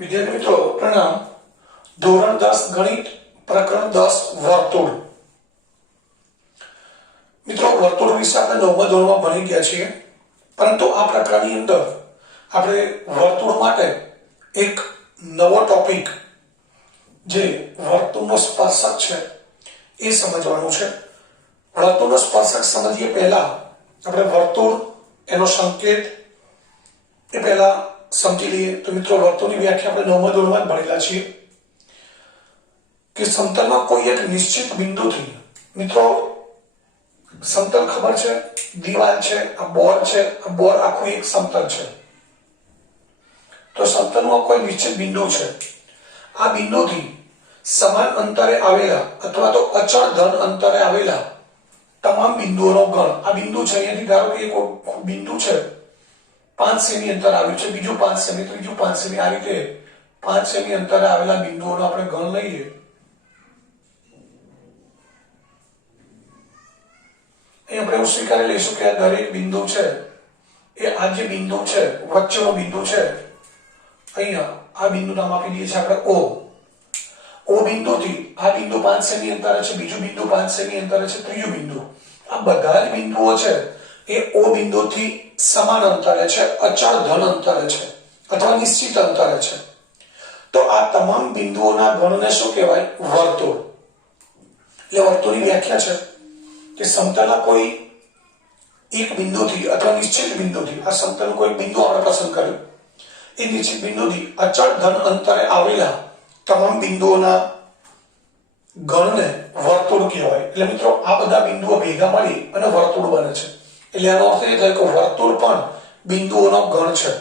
विद्यार्थी मित्रों प्रणाम। धोरण 10 गणित प्रकरण 10 वर्तुळ। मित्रों वर्तुळ विषय આપણે 9મા ધોરણમાં ભણી ગયા છીએ, પરંતુ આ પ્રકરણની અંદર આપણે વર્તુળ માટે એક નવો ટોપિક જે વર્તુળનો સ્પર્શક છે એ સમજવાનું છે। વર્તુળનો સ્પર્શક સમજીએ પહેલા આપણે વર્તુળ એનો સંકેત એ પહેલા समझी लीए। तो मित्रों वर्तुळ की व्याख्या આપણે 9મા ધોરણમાં ભણેલા છીએ कि समतलમાં કોઈ એક નિશ્ચિત બિંદુથી, મિત્રો સમતલ ખબર છે, દીવાલ છે, આ બોર છે, આ બોર આખું એક સમતલ છે। તો સમતલમાં કોઈ નિશ્ચિત બિંદુ છે, આ બિંદુથી સમાન અંતરે આવેલા અથવા તો અચળ ધન અંતરે આવેલા તમામ બિંદુઓનો ગણ। આ બિંદુ છે, અહીંયાથી ધારો કે એક બિંદુ છે 5 સેમી અંતર આવ્યું છે, બીજું 5 સેમી, ત્રીજું 5 સેમી, આ રીતે 5 સેમી અંતરે આવેલા બિંદુઓનો આપણે ગણ લઈએ। અહીં આપણે એવું સ્વીકારી લઈશું કે આ દરેક બિંદુ છે એ આ જે બિંદુ છે વચ્ચેનો બિંદુ છે, અહીંયા આ બિંદુ નામ આપી દઈએ છીએ આપણે O। O બિંદુથી આ બિંદુ 5 સેમી અંતરે છે, બીજું બિંદુ 5 સેમી અંતરે છે, ત્રીજું બિંદુ, આ બધા જ બિંદુઓ છે એ O બિંદુથી સમાન અંતરે છે, અચળ ધન અંતરે છે અથવા નિશ્ચિત અંતરે છે। તો આ તમામ બિંદુઓના ગણને શું કહેવાય? વર્તુળ। એટલે વર્તુળની વ્યાખ્યા છે કે સમતલના કોઈ એક બિંદુથી અથવા નિશ્ચિત બિંદુથી, આ સમતલનું કોઈ બિંદુ આપણે પસંદ કર્યું, એ નિશ્ચિત બિંદુથી અચળ ધન અંતરે આવેલા તમામ બિંદુઓના ગણને વર્તુળ કહેવાય। એટલે મિત્રો આ બધા બિંદુઓ ભેગા મળી અને વર્તુળ બને છે। એટલે આનો અર્થ એ થાય કે વર્તુળ પણ બિંદુઓનો ગણ છે।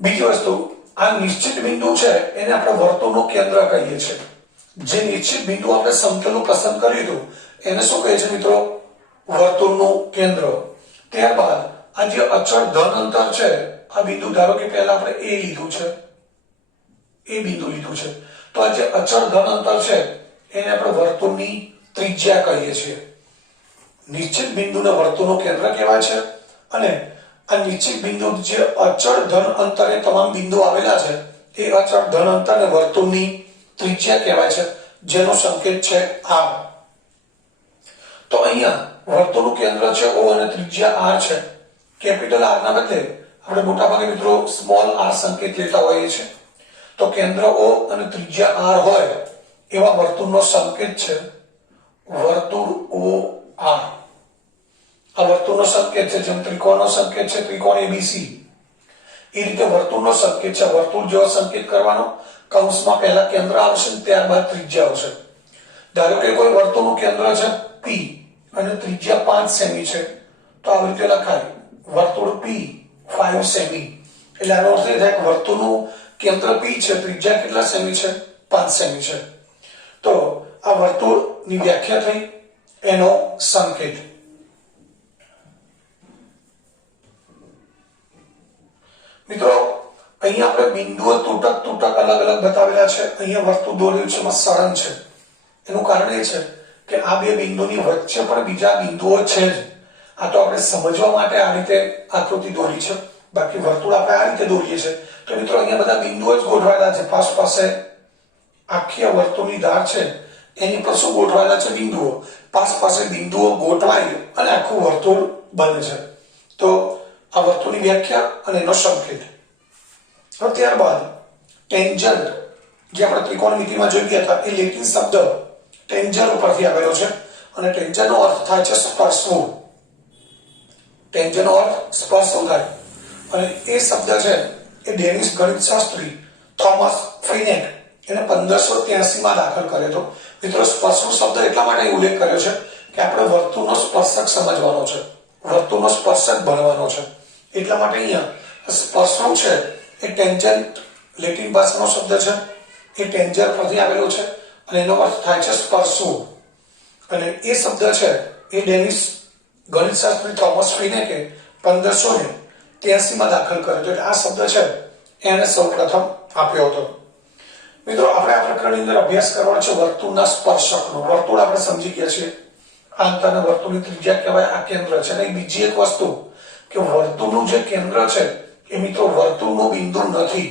બીજી વસ્તુ, આ નિશ્ચિત બિંદુ છે એને આપણે વર્તુળનું કેન્દ્ર કહીએ છીએ। જે નિશ્ચિત બિંદુ આપણે સમતલનું પસંદ કર્યું હતું એને શું કહે છે મિત્રો? વર્તુળનું કેન્દ્ર। ત્યારબાદ આ જે અચળ ધન અંતર છે, આ બિંદુ ધારો કે પહેલા આપણે એ લીધું છે, એ બિંદુ લીધું છે, તો આ જે અચળ ધન અંતર છે એને આપણે વર્તુળની ત્રિજ્યા કહીએ છીએ। નિશ્ચિત બિંદુને વર્તુળનું કેન્દ્ર કહેવાય છે અને આ નિશ્ચિત બિંદુ જે અચળ ધન અંતરે તમામ બિંદુ આવેલા છે એ અચળ ધન અંતરને વર્તુળની ત્રિજ્યા કહેવાય છે, જેનો સંકેત છે r। તો અહીંયા વર્તુળનું કેન્દ્ર છે O અને ત્રિજ્યા r છે। કેપિટલ R ના બદલે આપણે મોટાભાગે મિત્રો સ્મોલ r સંકેત લેતા હોઈએ છીએ। તો કેન્દ્ર O અને ત્રિજ્યા r હોય એવા વર્તુળનો સંકેત છે વર્તુળ OR। આ વર્તુળનો સંકેત છે, જેમ ત્રિકોણનો સંકેત છે ત્રિકોણ ABC, એ રીતે વર્તુળનો સંકેત છે। વર્તુળ જેવો સંકેત કરવાનો, કૌંસમાં પહેલા કેન્દ્ર આવશે ત્યારબાદ ત્રિજ્યા આવશે। ધારો કે કોઈ વર્તુળનું કેન્દ્ર છે P અને ત્રિજ્યા 5 સેમી છે, તો આ રીતે લખાય વર્તુળ P 5 સેમી। એટલે આનો અર્થ એ થાય કે વર્તુળનું કેન્દ્ર P છે, ત્રિજ્યા કેટલા સેમી છે? 5 સેમી છે। તો આ વર્તુળની વ્યાખ્યા થઈ, એનો સંકેત। મિત્રો અહીંયા આપણે બિંદુઓ તૂટક તૂટક અલગ અલગ બતાવેલા છે। અહીંયા વર્તુળ દોરેલું છે, એમાં સળંગ છે। એનું કારણ એ છે કે આ બે બિંદુની વચ્ચે પણ બીજા બિંદુઓ છે જ। આ તો આપણે સમજવા માટે આ રીતે આકૃતિ દોરી છે, બાકી વર્તુળ આપણે આ રીતે દોરીએ છીએ। તો મિત્રો અહીંયા બધા બિંદુઓ જ ગોઠવાયેલા છે, પાસ પાસે આખી વર્તુળની ધાર છે એની પર શું ગોઠવાયેલા છે? બિંદુઓ। પાસ પાસે બિંદુઓ ગોઠવાય અને આખું વર્તુળ બને છે। તો આ વર્તુળની વ્યાખ્યા અને એનો સંકેત। હવે ત્યારબાદ ટેન્જન્ટ, જે આપણે ત્રિકોણમિતિમાં જોઈ ગયા હતા, એ લેટિન શબ્દ ટેન્જર ઉપરથી આવેલો છે અને ટેન્જરનો અર્થ થાય છે સ્પર્શવું। ટેન્જરનો અર્થ સ્પર્શવું થાય અને એ શબ્દ છે એ ડેનિશ ગણિતશાસ્ત્રી થોમસ ફ્રીનેક એને 1583માં દાખલ કર્યો હતો। મિત્રો સ્પર્શવું શબ્દ એટલા માટે ઉલ્લેખ કર્યો છે કે આપણે વર્તુળનો સ્પર્શક સમજવાનો છે, વર્તુળનો સ્પર્શક ભણવાનો છે। એટલા માટે અહીંયા સ્પર્શવું છે એ ટેન્જન્ટ લેટિન ભાષાનો શબ્દ છે, એ ટેન્જર પરથી આવેલો છે અને એનો અર્થ થાય છે સ્પર્શવું। અને એ શબ્દ છે એ ડેનિશ ગણિતશાસ્ત્રી થોમસ ફ્રીનેકે 1583માં દાખલ કર્યો હતો। એટલે આ શબ્દ છે એને સૌપ્રથમ આપ્યો હતો। મિત્રો આપણે આ પ્રકરણની અંદર અભ્યાસ કરવાનો છે વર્તુળના સ્પર્શકનો। વર્તુળ આપણે સમજી ગયા છીએ, આ અંતરને વર્તુળની ત્રિજ્યા કહેવાય, આ કેન્દ્ર છે। અને બીજી એક વસ્તુ કે વર્તુળનું જે કેન્દ્ર છે કે મિત્રો વર્તુળનો બિંદુ નથી,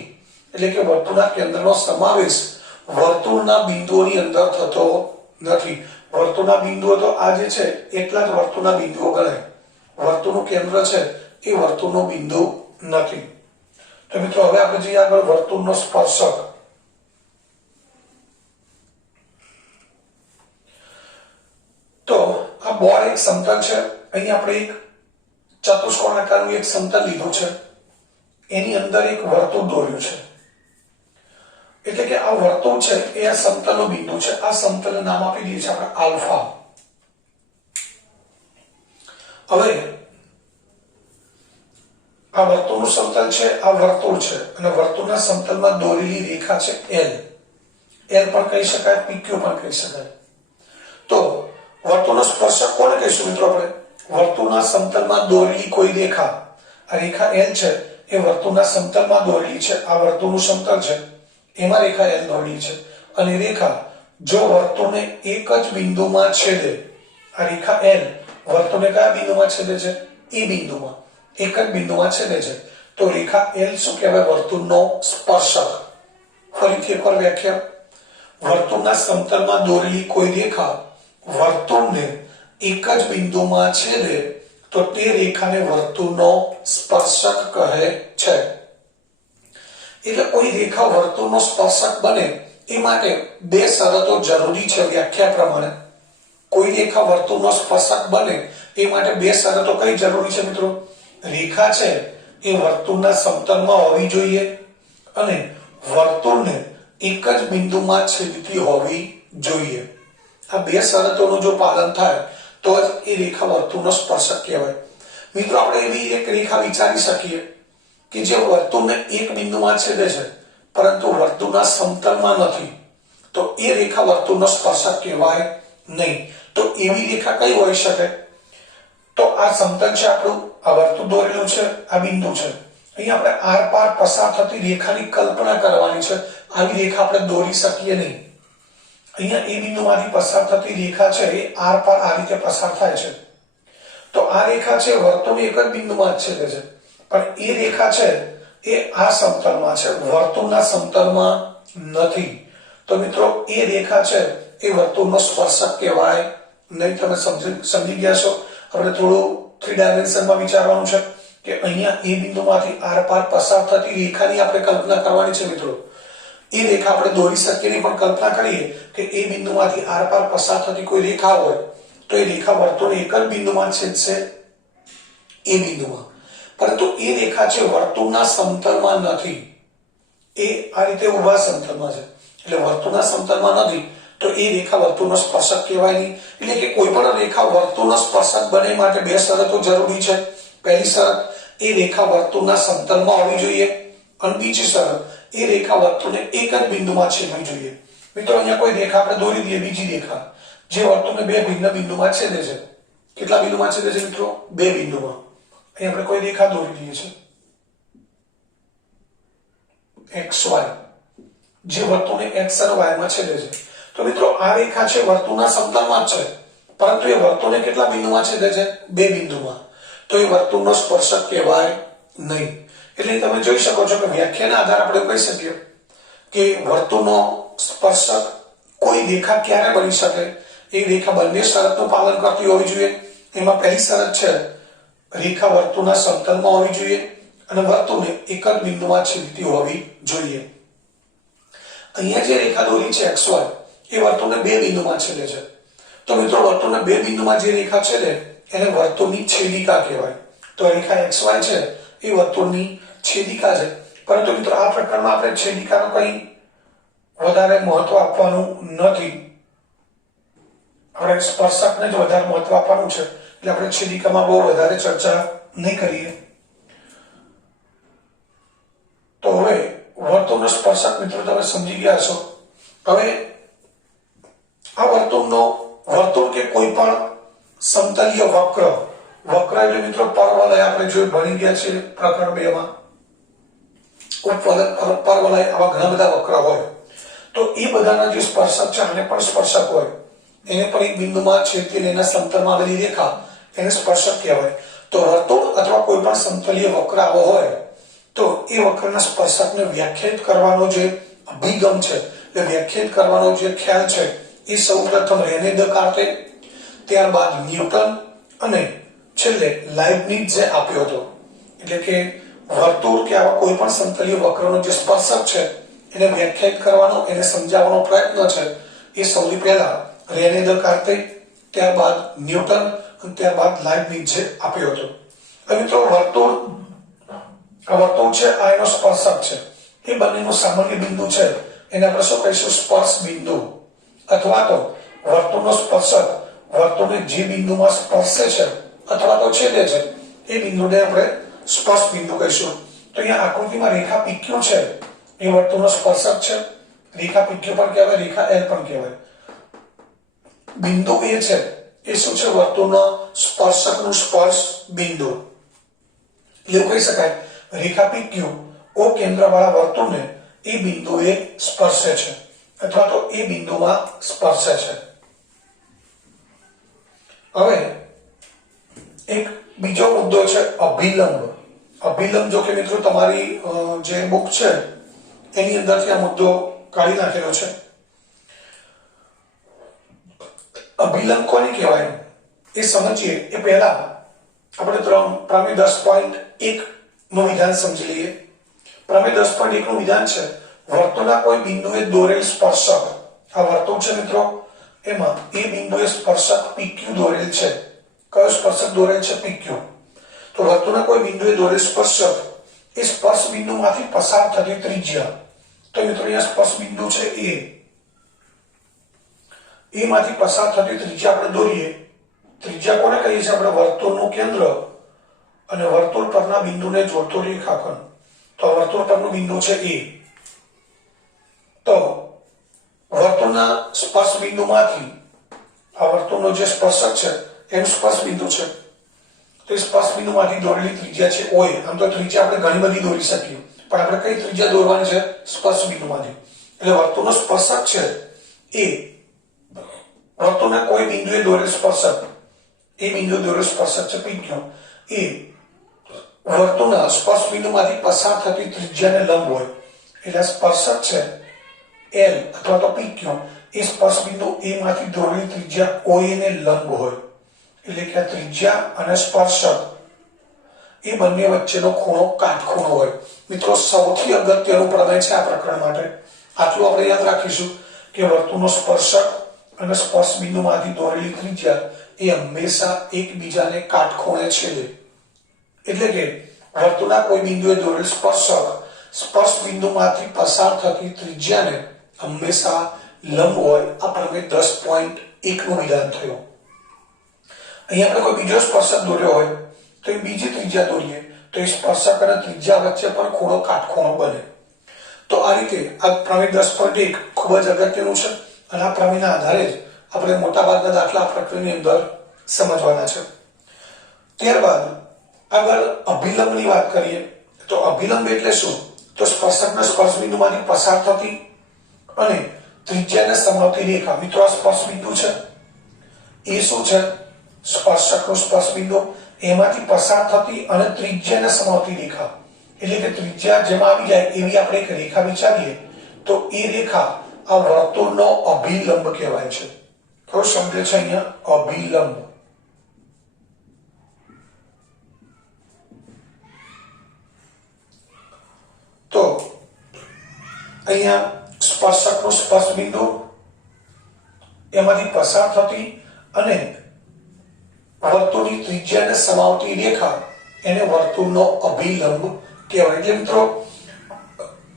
એટલે કે વર્તુળના કેન્દ્રનો સમાવેશ વર્તુળના બિંદુઓની અંદર થતો નથી. વર્તુળના બિંદુઓ તો આ જે છે એટલા જ વર્તુળના બિંદુઓ ગણાય. વર્તુળનું કેન્દ્ર છે એ વર્તુળનો બિંદુ નથી. તો મિત્રો હવે આપણે જઈએ આગળ વર્તુળનો સ્પર્શક. તો આ બોર્ડ એક સમતલ છે. અહીં આપણે એક ચતુષ્કોણ આકારનું એક સમતલ લીધું છે, એની અંદર એક વર્તુળ દોર્યું છે. એટલે કે આ વર્તુળ છે એ આ સમતલનો બિંદુ છે. આ સમતલનું નામ આપી દઈએ છીએ આપણે આલ્ફા. હવે આ વર્તુળનું સમતલ છે, આ વર્તુળ છે, અને વર્તુળના સમતલમાં દોરેલી રેખા છે એલ. એલ પણ કહી શકાય, પીક્યુ પણ કહી શકાય. તો વર્તુળનો સ્પર્શક કોને કહીશું મિત્રો આપણે? વર્તુળના સમતલમાં દોરેલી કોઈ રેખા. આ રેખા એલ છે એ વર્તુળના સમતલમાં દોરેલી છે. આ વર્તુળનું સમતલ છે, એમાં રેખા એલ દોરેલી છે. અને રેખા જો વર્તુળને એક જ બિંદુમાં છેદે, આ રેખા એલ વર્તુળને કયા બિંદુમાં છેદે છે? એ બિંદુમાં, એક જ બિંદુમાં છેદે છે, તો રેખા એલ શું કહેવાય? વર્તુળનો સ્પર્શક. ફરીથી એકવાર વ્યાખ્યા. વર્તુળના સમતલમાં દોરેલી કોઈ રેખા વર્તુળને એક જ બિંદુમાં છેદે તો તે રેખાને વર્તુળનો સ્પર્શક કહે છે. એટલે કોઈ રેખા વર્તુળનો સ્પર્શક બને એ માટે બે શરતો જરૂરી છે વ્યાખ્યા પ્રમાણે. કોઈ રેખા વર્તુળનો સ્પર્શક બને એ માટે બે શરતો કઈ જરૂરી છે મિત્રો? રેખા છે એ વર્તુળના સમતલમાં હોવી જોઈએ અને વર્તુળને એક જ બિંદુમાં છેદતી હોવી જોઈએ. આ બે શરતોનું જો પાલન થાય તો જ એ રેખા વર્તુળનો સ્પર્શક કહેવાય. મિત્રો આપણે એવી એક રેખા વિચારી શકીએ કે જે વર્તુળને એક બિંદુમાં છેદે છે પરંતુ વર્તુળના સમતલમાં નથી, તો એ રેખા વર્તુળનો સ્પર્શક કહેવાય નહીં. તો એવી રેખા કઈ હોઈ શકે? તો આ સમતલ છે આપણું, આ વર્તુળ દોરેલું છે, આ બિંદુ છે. અહીં આપણે આર પાર પસાર થતી રેખાની કલ્પના કરવાની છે. આવી રેખા આપણે દોરી શકીએ નહીં. અહીંયા એ બિંદુમાંથી પસાર થતી રેખા છે એ આર પાર આ રીતે પસાર થાય છે. તો આ રેખા છે વર્તુળની એક જ બિંદુમાં છેદે છે, પણ એ રેખા છે એ આ સમતલમાં છે, વર્તુળના સમતલમાં નથી. તો મિત્રો એ રેખા છે એ વર્તુળનો સ્પર્શક કહેવાય નહીં. તમે સમજી ગયા છો? આપણે થોડું 3 ડાયમેન્શનમાં વિચારવાનું છે કે અહીંયા એ બિંદુમાંથી આર પાર પસાર થતી રેખાની આપણે કલ્પના કરવાની છે મિત્રો. એ રેખા આપણે દોરી શકીએ નહીં, પણ કલ્પના કરીએ કે એ બિંદુમાંથી આર પાર પસાર થતી કોઈ રેખા હોય તો એ રેખા વર્તુળને એક જ બિંદુમાં છેદશે, એ બિંદુમાં. પરંતુ એ રેખા છે વર્તુળના સમતલમાં નથી, એ આ રીતે ઊભા સમતલમાં છે, એટલે વર્તુળના સમતલમાં નથી, તો એ રેખા વર્તુળનો સ્પર્શક કહેવાય નહીં. એટલે કે કોઈ પણ રેખા વર્તુળનો સ્પર્શક બને માટે બે શરતો જરૂરી છે. પહેલી શરત, એ રેખા વર્તુળના સમતલમાં હોવી જોઈએ, અને બીજી શરત, એ રેખા વર્તુળને એક જ બિંદુમાં છેદવી જોઈએ. મિત્રો અહીંયા કોઈ રેખા આપણે દોરી દઈએ, બીજી રેખા જે વર્તુળને બે ભિન્ન બિંદુમાં છેદે છે. કેટલા બિંદુમાં છેદે છે મિત્રો? બે બિંદુમાં. અહીં આપણે કોઈ રેખા દોરી દઈએ છીએ XY, જે વર્તુળને X અને Y માં છેદે છે. તો મિત્રો આ રેખા છે વર્તુળના સમતલમાં જ છે, પરંતુ એ વર્તુળને કેટલા બિંદુમાં છેદે છે? બે બિંદુમાં. તો એ વર્તુળનો સ્પર્શક કહેવાય નહીં. એટલે તમે જોઈ શકો છો કે વ્યાખ્યાના આધારે આપણે કહી શકીએ કે વર્તુળનો સ્પર્શક કોઈ રેખા ક્યારે બની શકે? એ રેખા બંને શરતનું પાલન કરતી હોવી જોઈએ. એમાં પહેલી શરત છે રેખા વર્તુળના સમતલમાં હોવી જોઈએ અને વર્તુળને એક જ બિંદુમાં છેદતી હોવી જોઈએ. અહીંયા જે રેખા દોરી છે XY, એ વર્તુળને બે બિંદુમાં છેદે છે. તો મિત્રો વર્તુળને બે બિંદુમાં જે રેખા છેદે એને વર્તુળની છેદિકા કહેવાય. તો રેખા XY છે એ વર્તુળની છેદિકા છે. પરંતુ મિત્રો આ પ્રકરણમાં આપણે છેદિકાનું કંઈ વધારે મહત્વ આપવાનું નથી, આપણે સ્પર્શકને જ વધારે મહત્વ આપવાનું છે. એટલે આપણે છેદિકામાં બહુ વધારે ચર્ચા નહીં કરીએ. તો હવે વર્તુળનો સ્પર્શક મિત્રો તમે સમજી ગયા છો. હવે આ વર્તુળ કે કોઈ પણ સમતલીય વક્ર, વક્ર એટલે મિત્રો પરવલય, આપણે જોઈ ભણી ગયા છે પ્રકરણ 2 માં. પરવલય, આવા ઘણા બધા વક્ર હોય તો એ બધાના જે સ્પર્શક છે આને પણ સ્પર્શક હોય, એને પણ એક બિંદુમાં છેદતી એના સમતલમાં આવેલી રેખા એને સ્પર્શક કહેવાય. તો વર્તુળ અથવા કોઈ પણ સમતલીય વક્ર આવો હોય તો એ વક્રના સ્પર્શકને વ્યાખ્યાયિત કરવાનો જે અભિગમ છે, એ વ્યાખ્યાયિત કરવાનો જે ખ્યાલ છે, એ સૌપ્રથમ રેને દેકાર્તે, ત્યારબાદ ન્યૂટન અને છેલ્લે લાઇબનીઝે આપ્યો હતો. એટલે કે વર્તુળ કે આવા કોઈ પણ સમતલીય વક્રનો જે સ્પર્શક છે એને વ્યાખ્યાયિત કરવાનો, એને સમજાવવાનો પ્રયત્ન છે, એ સૌથી પહેલા રેને દેકાર્તે, ત્યારબાદ ન્યૂટન અને ત્યારબાદ લાઇબનીઝે આપ્યો હતો. હવે મિત્રો વર્તુળ છે આ એનો સ્પર્શક છે, એ બંનેનું સામાન્ય બિંદુ છે એને આપણે શું કહીશું? સ્પર્શ બિંદુ. અથવા તો વર્તુળનો સ્પર્શક વર્તુળને જે બિંદુમાં સ્પર્શે છે અથવા તો છેદે છે એ બિંદુને આપણે સ્પર્શ બિંદુ કહીશું. તો અહીંયા આકૃતિમાં રેખા PQ છે એ વર્તુળનો સ્પર્શક છે. રેખા PQ પણ કહેવાય, રેખા L પણ કહેવાય. બિંદુ એ છે એ શું છે? વર્તુળનો સ્પર્શકનું સ્પર્શ બિંદુ. એવું કહી શકાય રેખા PQ O કેન્દ્રવાળા વર્તુળને એ બિંદુએ સ્પર્શે છે અથવા તો એ બિંદુમાં સ્પર્શે છે. હવે એક બીજો મુદ્દો છે અભિલંબ. અભિલંબ જો કે મિત્રો તમારી જે બુક છે એની અંદરથી આ મુદ્દો કાઢી નાખેલો છે. અભિલંબ કોને કહેવાય એ સમજીએ એ પહેલા આપણે પ્રમેય 10.1 નું વિધાન સમજી લઈએ. પ્રમેય 10.1 નું વિધાન છે વર્તુળના કોઈ બિંદુએ દોરેલ સ્પર્શક. આ વર્તુળ છે મિત્રો, એમાં એ બિંદુએ સ્પર્શક PQ દોરેલ છે. કયો સ્પર્શક દોરેલ છે? PQ. તો વર્તુળના કોઈ બિંદુએ દોરેલ સ્પર્શક એ સ્પર્શ બિંદુમાંથી પસાર થતી ત્રિજ્યા. તો મિત્રો અહીંયા સ્પર્શ બિંદુ છે એ માંથી પસાર થતી ત્રિજ્યા આપણે દોરીએ. ત્રિજ્યા કોને કહીએ છીએ આપણે? વર્તુળનું કેન્દ્ર અને વર્તુળ પરના બિંદુને જોડતો રેખાખંડ. તો વર્તુળ પરનું બિંદુ છે એ. તો વર્તુળના સ્પર્શ બિંદુમાંથી આ વર્તુળનો જે સ્પર્શક છે એનું સ્પર્શ બિંદુ છે. તો એ સ્પર્શ બિંદુમાંથી દોરેલી ત્રિજ્યા છે OA. આમ તો ત્રિજ્યા આપણે ઘણી બધી દોરી શકીએ, પણ આપણે કઈ ત્રિજ્યા દોરવાની છે? સ્પર્શ બિંદુમાંથી. એટલે વર્તુળનો સ્પર્શક છે એ વર્તુળના કોઈ બિંદુએ દોરેલ સ્પર્શક, એ બિંદુએ દોરેલ સ્પર્શક છે PQ, એ વર્તુળના સ્પર્શ બિંદુમાંથી પસાર થતી ત્રિજ્યાને લંબ હોય. એટલે સ્પર્શક છે L અથવા તો PQ એ સ્પર્શ બિંદુ A માંથી દોરેલી ત્રિજ્યા OA ને લંબ હોય. એટલે કે ત્રિજ્યા અને સ્પર્શક એ બંને વચ્ચેનો ખૂણો કાટખૂણો હોય. મિત્રો સૌથી અગત્યનું પ્રમેય છે આ પ્રકરણ માટે. આટલું આપણે યાદ રાખીશું કે વર્તુળનો સ્પર્શક અને સ્પર્શ બિંદુમાંથી દોરેલી ત્રિજ્યા એ હંમેશા એકબીજાને કાટખૂણે છેદે. એટલે કે વર્તુળના કોઈ બિંદુએ દોરેલ સ્પર્શક સ્પર્શ બિંદુમાંથી પસાર થતી ત્રિજ્યાને હંમેશા લંબ હોય. આ પ્રમેય 10.1 નું વિધાન થયું. અહીંયા આપણે કોઈ બીજો સ્પર્શક દોર્યો હોય તો એ બીજી ત્રિજ્યા દોરીએ તો એ સ્પર્શક અને ત્રિજ્યા વચ્ચે પણ ખૂણો કાટખૂણો બને. તો આ રીતે આ પ્રમેય 10.1 ખૂબ જ અગત્યનું છે અને આ પ્રમેયના આધારે જ આપણે મોટાભાગના દાખલા પ્રકરણની અંદર સમજવાના છે. ત્યારબાદ આગળ અભિલંબની વાત કરીએ તો અભિલંબ એટલે શું? તો સ્પર્શકના સ્પર્શ બિંદુમાંથી પસાર થતી અને ત્રિજ્યાને સમાવતી રેખા. મિત્રો આ સ્પર્શ બિંદુ છે એ શું છે? સ્પર્શકનું સ્પર્શ બિંદુ, એમાંથી પસાર થતી અને ત્રિજ્યાને સમાવતી રેખા. એટલે કે ત્રિજ્યા જેમાં આવી જાય એવી આપણે એક રેખા વિચારીએ તો એ રેખા આ વર્તુળનો અભિલંબ કહેવાય છે. કયો શબ્દ છે અહીંયા? અભિલંબ. તો અહીંયા સ્પર્શકનું સ્પર્શ બિંદુ, એમાંથી પસાર થતી અને વર્તુળની ત્રિજ્યાને સમાવતી રેખા એને વર્તુળનો અભિલંબ કહેવાય. એટલે મિત્રો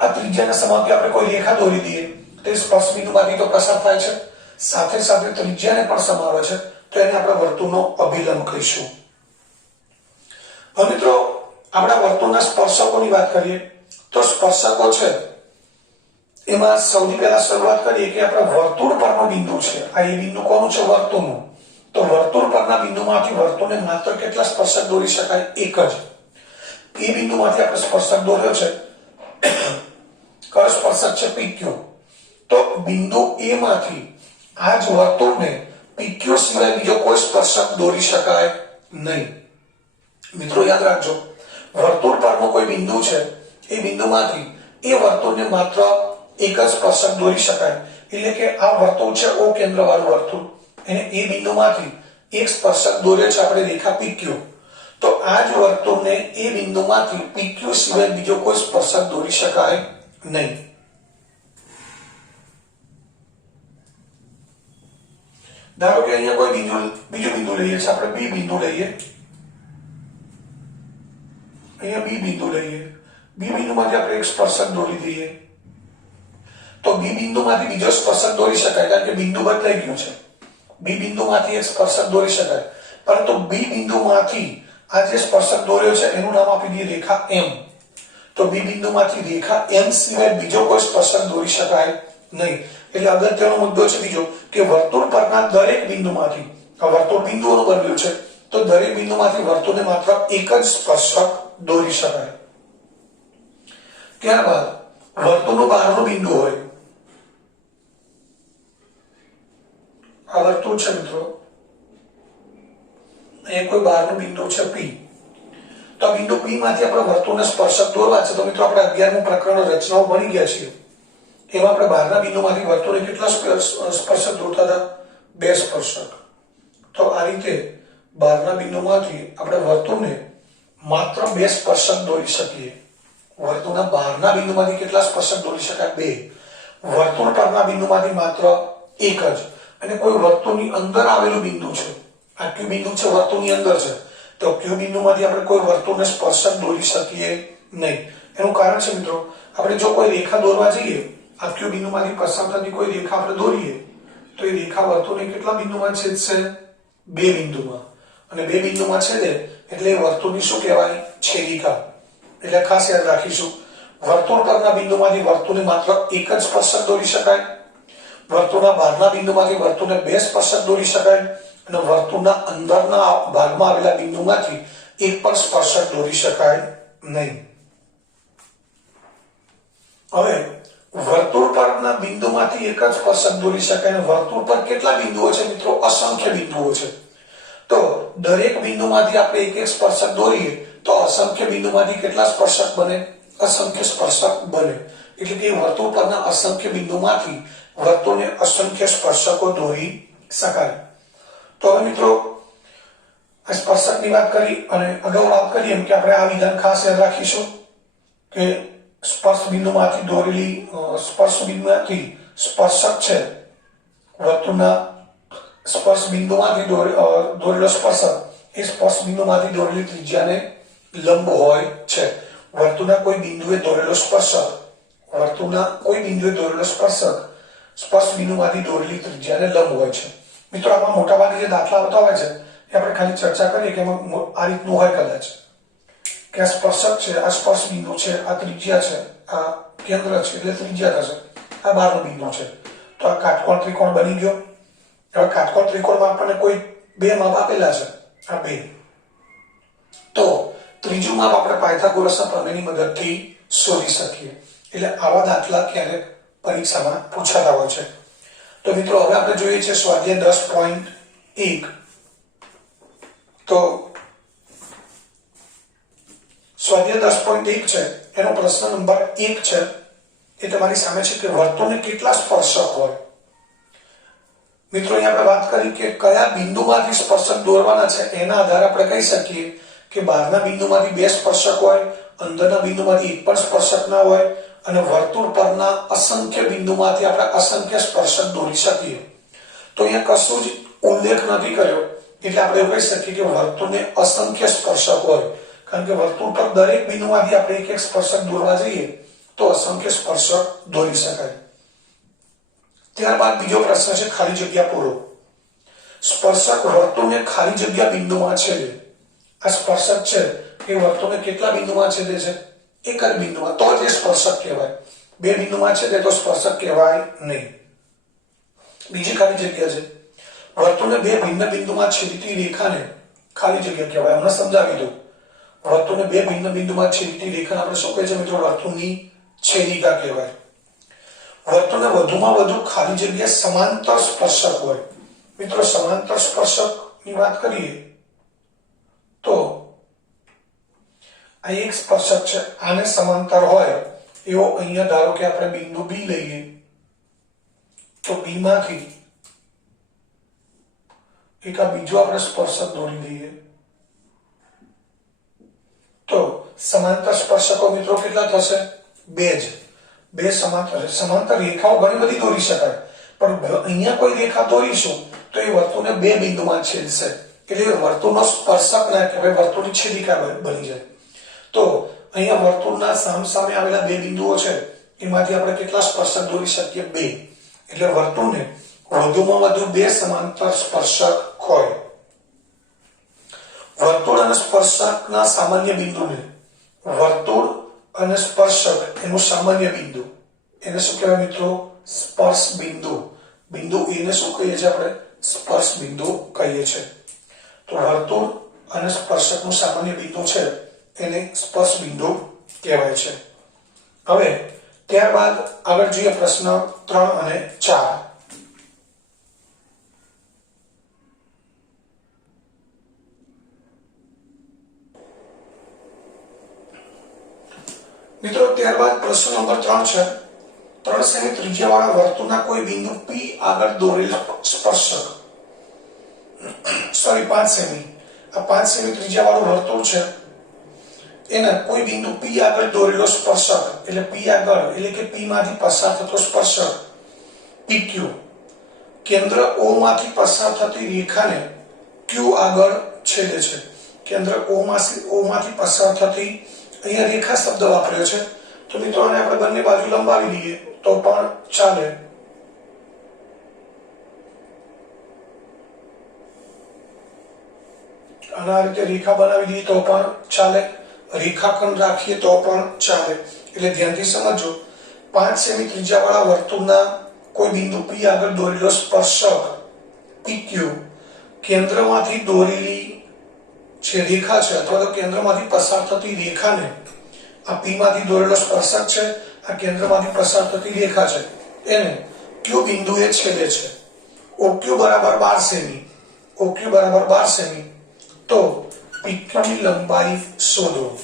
આ ત્રિજ્યાને સમાવતી આપણે કોઈ રેખા દોરી દઈએ તો સ્પર્શ બિંદુમાંથી તો પસાર થાય છે, સાથે સાથે ત્રિજ્યાને પણ સમાવે છે, તો એને આપણે વર્તુળનો અભિલંબ કહીશું. હવે મિત્રો આપણા વર્તુળના સ્પર્શકોની વાત કરીએ તો સ્પર્શકો છે એમાં સૌથી પહેલા શરૂઆત કરીએ કે આપણા વર્તુળ પરનો બિંદુ છે. આ એ બિંદુ કોનું છે? વર્તુળનું. તો વર્તુળ પરના બિંદુમાંથી વર્તુળને માત્ર કેટલા સ્પર્શક દોરી શકાય? એક જ. એ બિંદુમાંથી આપણે સ્પર્શક દોર્યો છે. કયો સ્પર્શક છે? PQ. તો બિંદુ A માંથી આ જ વર્તુળને PQ સિવાય બીજો કોઈ સ્પર્શક દોરી શકાય નહીં. મિત્રો યાદ રાખજો, વર્તુળ પરનો કોઈ બિંદુ છે એ બિંદુમાંથી એ વર્તુળને માત્ર એક જ સ્પર્શક દોરી શકાય. એટલે કે આ વર્તુળ છે ઓ કેન્દ્ર વાળું વર્તુળ, એને એ બિંદુમાંથી એક સ્પર્શક દોર્યો છે આપણે રેખા PQ. તો આ જ વર્તુળને એ બિંદુમાંથી PQ સિવાય બીજો કોઈ સ્પર્શક દોરી શકાય નહીં. ધારો કે અહીંયા કોઈ બીજું બિંદુ લઈએ છીએ આપણે, B બિંદુ લઈએ, અહીંયા B બિંદુ લઈએ, B બિંદુમાંથી આપણે એક સ્પર્શક દોરી દઈએ તો B બિંદુમાંથી બીજો સ્પર્શક દોરી શકાય, કારણ કે બિંદુ બદલાઈ ગયું છે. B બિંદુમાંથી એક સ્પર્શક દોરી શકાય, પરંતુ B બિંદુમાંથી આ જે સ્પર્શક દોર્યો છે એનું નામ આપી દઈએ રેખા M. તો B બિંદુમાંથી રેખા M સિવાય બીજો કોઈ સ્પર્શક દોરી શકાય નહીં. એટલે અગત્યનો મુદ્દો છે બીજો કે વર્તુળ પરના દરેક બિંદુમાંથી, આ વર્તુળ બિંદુઓનું બનેલું છે, તો દરેક બિંદુમાંથી વર્તુળને માત્ર એક જ સ્પર્શક દોરી શકાય. ત્યારબાદ વર્તુળનું બહારનું બિંદુ હોય, આ વર્તુળ છે મિત્રો, અહીંયા કોઈ બહારનું બિંદુ છે P. તો આ બિંદુ P માંથી આપણે વર્તુળને સ્પર્શક દોરવા છે. તો મિત્રો આપણે 11મું પ્રકરણ રચનાઓ ભણી ગયા છીએ, એમાં આપણે બહારના બિંદુમાંથી વર્તુળને કેટલા સ્પર્શક દોરતા હતા? 2 સ્પર્શક. તો આ રીતે બહારના બિંદુમાંથી આપણે વર્તુળને માત્ર 2 સ્પર્શક દોરી શકીએ. વર્તુળના બહારના બિંદુમાંથી કેટલા સ્પર્શક દોરી શકાય? 2. વર્તુળ પરના બિંદુમાંથી માત્ર એક જ. અને કોઈ વર્તુળની અંદર આવેલું બિંદુ છે, આ Q બિંદુ છે વર્તુળની અંદર છે, તો Q બિંદુમાંથી આપણે કોઈ વર્તુળને સ્પર્શક દોરી શકીએ નહીં. એનું કારણ છે મિત્રો, આપણે જો કોઈ રેખા દોરવા જઈએ, આ Q બિંદુમાંથી પસાર થતી કોઈ રેખા આપણે દોરીએ તો એ રેખા વર્તુળને કેટલા બિંદુમાં છેદશે? 2 બિંદુમાં. અને 2 બિંદુમાં છેદે એટલે એ વર્તુળની શું કહેવાય? છેદિકા. એટલે ખાસ યાદ રાખીશું, વર્તુળ પરના બિંદુમાંથી વર્તુળને માત્ર એક જ સ્પર્શક દોરી શકાય, વર્તુળના બહારના બિંદુમાંથી વર્તુળને 2 સ્પર્શક દોરી શકાય, અને વર્તુળના અંદરના ભાગમાં આવેલા બિંદુમાંથી એક પણ સ્પર્શક દોરી શકાય નહીં. હવે વર્તુળ પરના બિંદુમાંથી એક જ સ્પર્શક દોરી શકાય, અને વર્તુળ પર કેટલા બિંદુઓ છે મિત્રો? અસંખ્ય બિંદુઓ છે. તો દરેક બિંદુમાંથી આપણે એક એક સ્પર્શક દોરીએ તો અસંખ્ય બિંદુમાંથી કેટલા સ્પર્શક બને? અસંખ્ય સ્પર્શક બને. એટલે કે વર્તુળ પરના અસંખ્ય બિંદુમાંથી વર્તુળને અસંખ્ય સ્પર્શકો દોરી શકાય. તો હવે મિત્રો આ સ્પર્શકની વાત કરી, અને અગાઉ વાત કરી એમ કે આપણે આ વિધાન ખાસ યાદ રાખીશું કે સ્પર્શ બિંદુમાંથી દોરેલી સ્પર્શ બિંદુમાંથી સ્પર્શક છે, વર્તુળના સ્પર્શ બિંદુમાંથી દોરેલો સ્પર્શક એ સ્પર્શ બિંદુમાંથી દોરેલી ત્રિજ્યાને લંબ હોય છે. વર્તુળના કોઈ બિંદુએ દોરેલો સ્પર્શક, વર્તુળના કોઈ બિંદુએ દોરેલો સ્પર્શક સ્પર્શ બિંદુમાંથી દોરેલી ત્રિજ્યાને લંબ હોય છે. મિત્રો આમાં મોટાભાગે જે દાખલા આવતા હોય છે એ આપણે ખાલી ચર્ચા કરીએ કે એમાં આ રીતનું હોય કદાચ કે આ સ્પર્શક છે, આ સ્પર્શ બિંદુ છે, આ ત્રિજ્યા છે, આ કેન્દ્ર છે એટલે ત્રિજ્યા થશે, આ બહારનું બિંદુ છે. તો આ કાટકોણ ત્રિકોણ બની ગયો. હવે કાટકોણ ત્રિકોણમાં આપણને કોઈ 2 માપ આપેલા છે, આ 2. તો ત્રીજું માપ આપણે પાયથાગોરસના પ્રમેયની મદદથી શોધી શકીએ. એટલે આવા દાખલા ક્યારેક પરીક્ષામાં પૂછાતા હોય છે. તો મિત્રો હવે આપણે જોઈએ છે સ્વાધ્યાય 10.1. તો સ્વાધ્યાય 10.1 છે, એનો પ્રશ્ન નંબર 1 છે, એ તમારી સામે છે કે વર્તુળને કેટલા સ્પર્શક હોય. મિત્રો અહીંયા આપણે વાત કરી કે કયા બિંદુમાંથી સ્પર્શક દોરવાના છે, એના આધારે આપણે કહી શકીએ કે બહારના બિંદુમાંથી 2 સ્પર્શક હોય, અંદરના બિંદુમાંથી એક પણ સ્પર્શક ના હોય, અને વર્તુળ પરના અસંખ્ય બિંદુમાંથી આપણે અસંખ્ય સ્પર્શક દોરી શકીએ. તો અહીંયા કશું જ ઉલ્લેખ નથી કર્યો, એટલે આપણે એવું કહી શકીએ કે વર્તુળને અસંખ્ય સ્પર્શક હોય, કારણ કે વર્તુળ પર દરેક બિંદુમાંથી આપણે એક એક સ્પર્શક દોરવા જઈએ તો અસંખ્ય સ્પર્શક દોરી શકાય. ત્યારબાદ બીજો પ્રશ્ન છે ખાલી જગ્યા પૂરો. સ્પર્શક વર્તુળને ખાલી જગ્યા બિંદુમાં છેદે. આ સ્પર્શક છે એ વર્તુળને કેટલા બિંદુમાં છેદે છે? એક જ બિંદુમાં, તો જ એ સ્પર્શક કહેવાય. 2 બિંદુમાં છેદે તો સ્પર્શક કહેવાય નહીં. બીજી ખાલી જગ્યા છે, વર્તુળને 2 ભિન્ન બિંદુમાં છેદતી રેખાને ખાલી જગ્યા કહેવાય. હમણાં સમજાવી દઉં. વર્તુળને 2 ભિન્ન બિંદુમાં છેદતી રેખાને આપણે શું કહીએ છીએ મિત્રો? વર્તુળની છેદિકા કહેવાય. વર્તુળને વધુમાં વધુ ખાલી જગ્યા સમાંતર સ્પર્શક હોય. મિત્રો સમાંતર સ્પર્શકની વાત કરીએ તો આ એક સ્પર્શક છે, આને સમાંતર હોય એવો અહીંયા ધારો કે આપણે બિંદુ બી લઈએ, તો બી માંથી એક આ બીજો આપણે સ્પર્શક દોરી દઈએ, તો સમાંતર સ્પર્શકો મિત્રો કેટલા થશે? બે જ. બે સમાંતર રેખાઓ ઘણી બધી દોરી શકાય, પણ અહીંયા કોઈ રેખા દોરીશું તો એ વર્તુળને બે બિંદુમાં છેદશે, એટલે વર્તુળનો સ્પર્શક ના કહેવાય, વર્તુળની છેદિકા બની જાય. તો અહીંયા વર્તુળના સામસામે આવેલા બે બિંદુઓ છે, એમાંથી આપણે કેટલા સ્પર્શક દોરી શકીએ? બે. એટલે વર્તુળને વધુમાં વધુ બે સમાંતર સ્પર્શક હોય. વર્તુળ અને સ્પર્શકના સામાન્ય બિંદુને, વર્તુળ અને સ્પર્શક એનું સામાન્ય બિંદુ, એને શું કહેવાય મિત્રો? સ્પર્શ બિંદુ. બિંદુ એને શું કહીએ છીએ આપણે? સ્પર્શ બિંદુ કહીએ છીએ. તો વર્તુળ અને સ્પર્શકનું સામાન્ય બિંદુ છે એને સ્પર્શ બિંદુ કહેવાય છે. હવે ત્યારબાદ આગળ જોઈએ પ્રશ્ન 3 અને 4. મિત્રો ત્યારબાદ પ્રશ્ન નંબર 3 છે, 3 સેમી ત્રિજ્યાવાળા વર્તુળના કોઈ બિંદુ P આગળ દોરેલ સ્પર્શક, 5 સેમી, આ 5 સેમી ત્રિજ્યાવાળું વર્તુળ છે, એના કોઈ બિંદુ P આગળ દોરેલો સ્પર્શક, એટલે P આગળ એટલે કે P માંથી પસાર થતો સ્પર્શક PQ કેન્દ્ર O માંથી પસાર થતી રેખાને Q આગળ છેદે છે. કેન્દ્ર O માંથી પસાર થતી, અહીંયા રેખા શબ્દ વાપર્યો છે, તો મિત્રો આને આપણે બંને બાજુ લંબાવી દઈએ તો પણ ચાલે. અને આ રીતે રેખા બનાવી દઈએ તો પણ ચાલે, રેખાખંડ રાખીએ તો પણ ચાલે. એટલે ધ્યાનથી સમજો, 5 સેમી ત્રિજ્યાવાળા વર્તુળના કોઈ બિંદુ P આગળ દોરેલો સ્પર્શક PQ કેન્દ્રમાંથી દોરેલી જે રેખા છે અથવા તો કેન્દ્રમાંથી પસાર થતી રેખાને, આ P માંથી દોરેલો સ્પર્શક છે, આ કેન્દ્રમાંથી પસાર થતી રેખા છે, એને Q બિંદુએ છેદે છે. OQ બરાબર 12 સેમી, OQ બરાબર 12 સેમી, તો PQ ની લંબાઈ શોધો.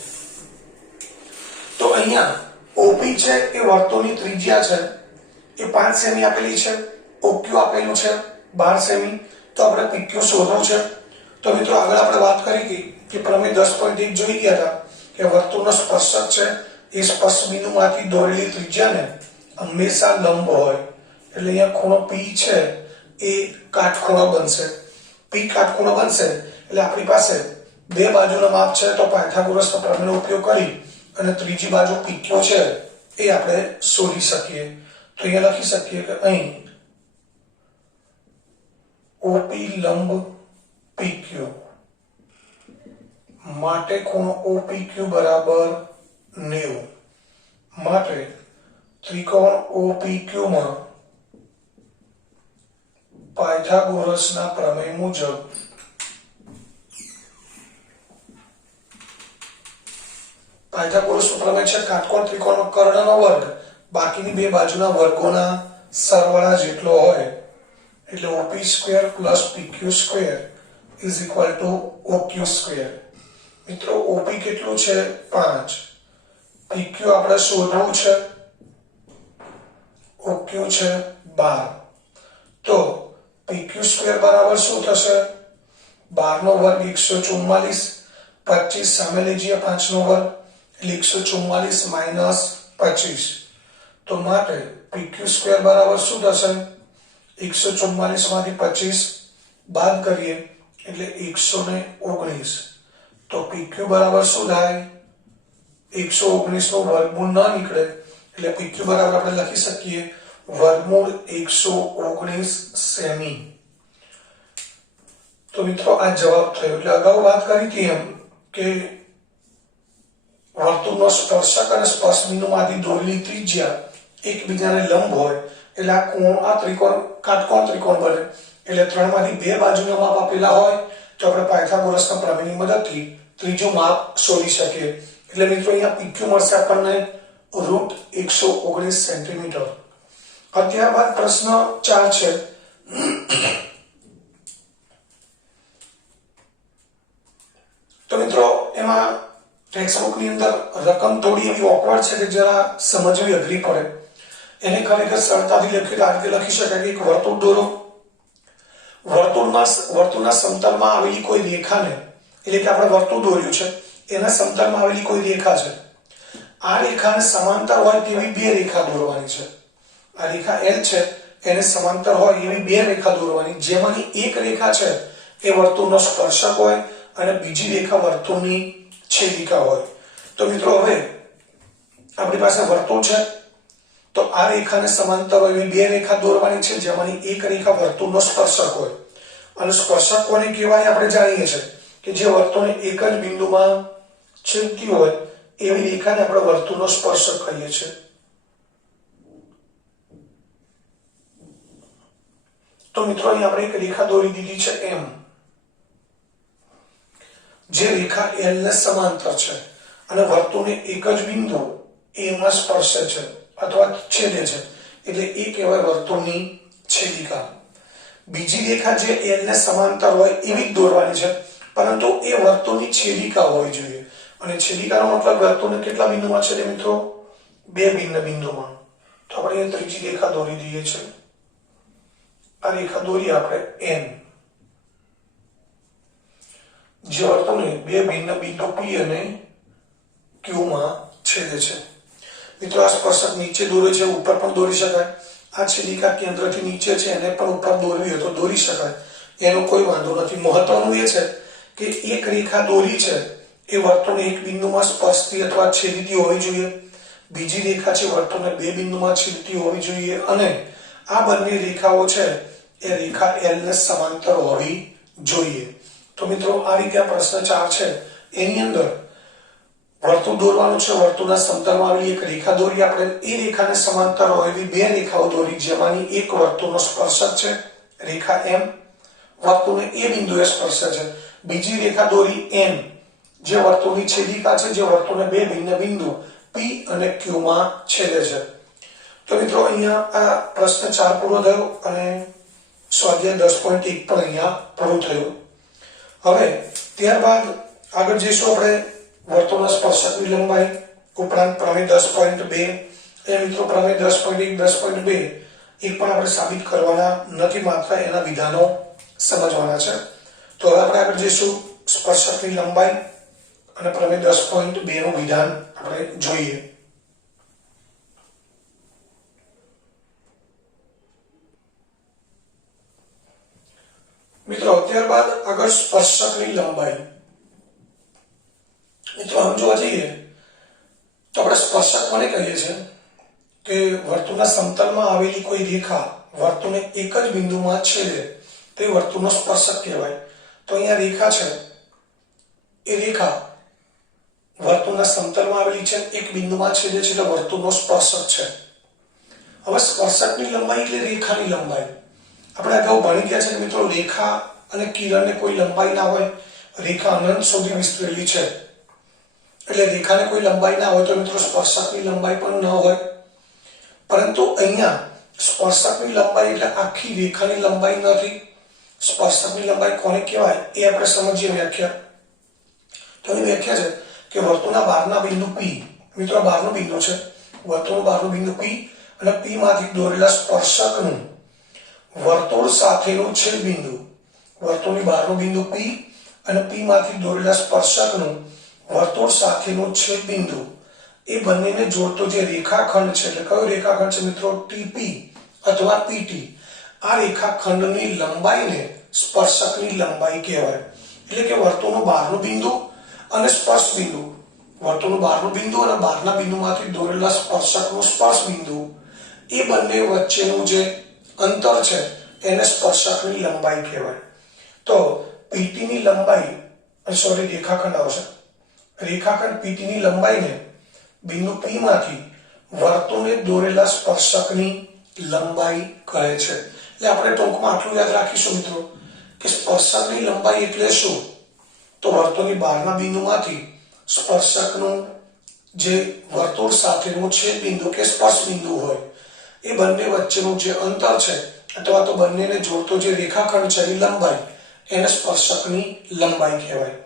તો અહીંયા OP છે એ વર્તુળની ત્રિજ્યા છે, એ 5 સેમી આપેલી છે, OQ આપેલું છે 12 સેમી, તો આપણે PQ શોધવું છે. તો મિત્રો આગળ આપણે વાત કરી હતી કે પ્રમેય 10.1 જોઈ ગયા હતા કે વર્તુળનો સ્પર્શક છે એ સ્પર્શ બિંદુમાંથી દોરેલી ત્રિજ્યાને હંમેશા લંબ હોય, એટલે અહીંયા ખૂણો P છે એ કાટખૂણો બનશે. P કાટખૂણો બનશે એટલે આપણી પાસે બે બાજુનો માપ છે, તો પાયથાગોરસના પ્રમેયનો ઉપયોગ કરી અને ત્રીજી બાજુ PQ છે એ આપણે શોધી શકીએ. તો અહીંયા લખી શકીએ કે અહીં OP લંબ PQ માટે ખૂણો OPQ બરાબર 90, માટે ત્રિકોણ OPQ માં પાયથાગોરસના પ્રમેય મુજબ પાયથાગોરસનો પ્રમેય છે કાટકોણ ત્રિકોણનો કર્ણનો વર્ગ બાકીની બે બાજુના વર્ગોના સરવાળા જેટલો હોય, એટલે OP² + PQ² = OQ². મિત્રો OP કેટલું છે? 5, PQ આપણે શોધવું છે, OQ છે 12, તો PQ² બરાબર શું થશે? 12 નો વર્ગ 144, 25 સામે લઈ જઈએ 5 નો વર્ગ એટલે 144 - 25, તો માટે PQ² બરાબર શું થશે? 144 માંથી 25 બાદ કરીએ એટલે 119, તો PQ બરાબર શું થાય? 119 નું વર્ગમૂળ ન નીકળે એટલે PQ બરાબર આપણે લખી શકીએ વર્ગમૂળ 119 સેમી. તો મિત્રો આ જવાબ થયો. એટલે અગાઉ વાત કરી હતી એમ કે વર્તુળનો સ્પર્શક અને સ્પર્શ બિંદુમાંથી દોરેલી ત્રિજ્યા એકબીજાને લંબ હોય એટલે આ ત્રિકોણ કાટકોણ ત્રિકોણ બને. એટલે 3 માંથી 2 બાજુના માપ આપેલા હોય તો આપણે પાયથાગોરસના પ્રમેયની મદદથી ત્રીજું માપ શોધી શકીએ. એટલે મિત્રો અહીંયા PQ મળશે આપણને √119 સેન્ટીમીટર. ત્યારબાદ પ્રશ્ન 4 છે, તો મિત્રો એમાં ટેક્સ્ટબુકની અંદર રકમ થોડી એવી ઓકવર્ડ છે કે જરા સમજવી અઘરી પડે. એને ખરેખર સરળતાથી લખી આ રીતે લખી શકાય કે એક વર્તુળ દોરો. વર્તુળના સમતલમાં આવેલી કોઈ રેખાને, એટલે કે આપણે વર્તુળ દોર્યું છે એના સમતલમાં આવેલી કોઈ રેખા છે, આ રેખાને સમાંતર હોય તેવી બે રેખા દોરવાની છે. આ રેખા L છે એને સમાંતર હોય એવી બે રેખા દોરવાની, જેમાંની એક રેખા છે એ વર્તુળનો સ્પર્શક હોય અને બીજી રેખા વર્તુળની છેદિકા હોય. તો મિત્રો હવે આપણી પાસે વર્તુળ છે, તો આ રેખાને સમાંતર હોય એવી બે રેખા દોરવાની છે, જેમાંની એક રેખા વર્તુળનો સ્પર્શક હોય. અને સ્પર્શક કોને કહેવાય આપણે જાણીએ છીએ કે જે વર્તુળને એક જ બિંદુમાં છેદતી હોય એવી રેખાને આપણે વર્તુળનો સ્પર્શક કહીએ છીએ. તો મિત્રો અહીં આપણે એક રેખા દોરી દીધી છે M, જે રેખા L ને સમાંતર છે અને વર્તુળને એક જ બિંદુ A માં સ્પર્શે છે અથવા છેદે છે, એટલે એ કહેવાય વર્તુળની છેદિકા. બીજી રેખા જે L ને સમાંતર હોય એવી જ દોરવાની છે, પરંતુ એ વર્તુળની છેદિકા હોવી જોઈએ. અને છેદિકાનો મતલબ વર્તુળને કેટલા બિંદુમાં છેદે મિત્રો? બે ભિન્ન બિંદુમાં. તો આપણે ત્રીજી રેખા દોરી દઈએ છીએ. આ રેખા દોરી આપણે N, જે વર્તુળને બે ભિન્ન બિંદુ P અને Q માં છેદે છે. મિત્રો આ સ્પર્શક નીચે દોરે છે, ઉપર પણ દોરી શકાય. આ છેદિકા કેન્દ્રથી નીચે છે, એને પણ ઉપર દોરવી હોય તો દોરી શકાય, એનો કોઈ વાંધો નથી. મહત્વનું એ છે કે એક રેખા દોરી છે એ વર્તુળને એક બિંદુમાં સ્પર્શતી અથવા છેદતી હોવી જોઈએ. બીજી રેખા છે વર્તુળને બે બિંદુમાં છેદતી હોવી જોઈએ અને આ બંને રેખાઓ છે એ રેખા L ને સમાંતર હોવી જોઈએ. તો મિત્રો આ રીતે આ પ્રશ્ન 4 છે એની અંદર વર્તુળ દોરવાનું છે. વર્તુળના સમતલમાં આવેલી એક રેખા દોરી આપણે, એ રેખાને સમાંતર હોય એવી બે રેખાઓ દોરી, જેમાંની એક વર્તુળનો સ્પર્શક છે રેખા M, વર્તુળને એ બિંદુએ સ્પર્શે છે. બીજી રેખા દોરી N, જે વર્તુળની છેદિકા છે, જે વર્તુળને બે ભિન્ન બિંદુ P અને Q માં છેદે છે. તો મિત્રો અહીંયા આ પ્રશ્ન 4 પૂરો થયો અને સ્વાધ્યાય 10.1 પણ અહીંયા પૂરું થયું. હવે ત્યારબાદ આગળ જઈશું આપણે વર્તુળના સ્પર્શકની લંબાઈ ઉપરાંત પ્રમેય 10.2. એ મિત્રો પ્રમેય 10.1 10.2 એક પણ આપણે સાબિત કરવાના નથી, માત્ર એના વિધાનો સમજવાના છે. તો હવે આપણે આગળ જઈશું સ્પર્શકની લંબાઈ અને પ્રમેય 10.2 નું વિધાન આપણે જોઈએ. મિત્રો ત્યારબાદ આગળ સ્પર્શકની લંબાઈ. મિત્રો આમ જોવા જઈએ તો આપણે સ્પર્શક કોને કહીએ છીએ કે વર્તુળના સમતલમાં આવેલી કોઈ રેખા વર્તુળને એક જ બિંદુમાં છેદે તે વર્તુળનો સ્પર્શક કહેવાય. તો અહીંયા રેખા છે, એ રેખા વર્તુળના સમતલમાં આવેલી છે, એક બિંદુમાં છેદે છે, એટલે વર્તુળનો સ્પર્શક છે. હવે સ્પર્શકની લંબાઈ એટલે રેખાની લંબાઈ. આપણે અગાઉ ભણી ગયા છે કે મિત્રો રેખા અને કિરણને કોઈ લંબાઈ ના હોય, રેખા અનંત સુધી વિસ્તરેલી છે, એટલે રેખાને કોઈ લંબાઈ ના હોય તો મિત્રો સ્પર્શકની લંબાઈ પણ ન હોય. પરંતુ અહીંયા સ્પર્શકની લંબાઈ એટલે આખી રેખાની લંબાઈ નથી. સ્પર્શકની લંબાઈ કોને કહેવાય એ આપણે સમજીએ વ્યાખ્યા. તો એની વ્યાખ્યા છે કે વર્તુળના બહારના બિંદુ P, મિત્રો બહારનો બિંદુ છે, વર્તુળનું બહારનું બિંદુ P અને P માંથી દોરેલા સ્પર્શકનું વર્તુળ સાથેનું છેદ બિંદુ, વર્તુળની બહારનું બિંદુ P અને P માંથી દોરેલા સ્પર્શકનું વર્તુળ સાથેનું છેદ બિંદુ, એ બંનેને જોડતો જે રેખાખંડ છે, એટલે કયો રેખાખંડ છે મિત્રો? TP અથવા PT. આ રેખાખંડની લંબાઈને સ્પર્શકની લંબાઈ કહેવાય. એટલે કે વર્તુળનું બહારનું બિંદુ અને સ્પર્શ બિંદુ, વર્તુળનું બહારનું બિંદુ અને બહારના બિંદુમાંથી દોરેલા સ્પર્શકનું સ્પર્શ બિંદુ, એ બંને વચ્ચેનું જે અંતર છે એને સ્પર્શકની લંબાઈ કહેવાય. તો PT ની લંબાઈ, સોરી રેખાખંડ આવશે, રેખાખંડ PT ની લંબાઈને બિંદુ P માંથી વર્તુળને દોરેલા સ્પર્શકની લંબાઈ કહે છે. એટલે આપણે ટૂંકમાં આટલું યાદ રાખીશું મિત્રો કે સ્પર્શકની લંબાઈ એટલે શું? તો વર્તુળની બહારના બિંદુમાંથી સ્પર્શકનું જે વર્તુળ સાથેનું છેદ બિંદુ કે સ્પર્શ બિંદુ હોય, એ બંને વચ્ચેનું જે અંતર છે અથવા તો બંનેને જોડતો જે રેખાખંડ છે એની લંબાઈ, એને સ્પર્શકની લંબાઈ કહેવાય.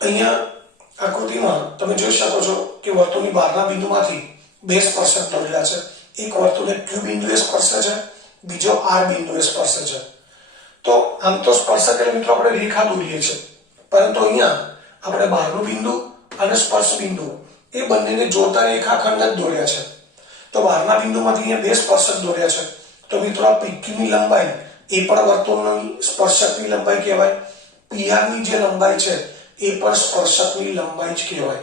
અહીંયા આકૃતિમાં તમે જોઈ શકો છો કે વર્તુળની બહારના બિંદુમાંથી બે સ્પર્શક દોરેલા છે. એક વર્તુળને Q બિંદુએ સ્પર્શે છે, બીજો R બિંદુએ સ્પર્શે છે. તો આમ તો સ્પર્શક એટલે મિત્રો આપણે રેખા દોરીએ છીએ, પરંતુ અહીંયા આપણે બહારનું બિંદુ અને સ્પર્શ બિંદુ એ બંનેને જોડતા રેખાખંડ જ દોર્યા છે. તો બહારના બિંદુમાંથી અહીંયા બે સ્પર્શક દોર્યા છે. તો મિત્રો આ PQ ની લંબાઈ એ પણ વર્તુળની સ્પર્શકની લંબાઈ કહેવાય. PR ની જે લંબાઈ છે એ પણ સ્પર્શકની લંબાઈ જ કહેવાય.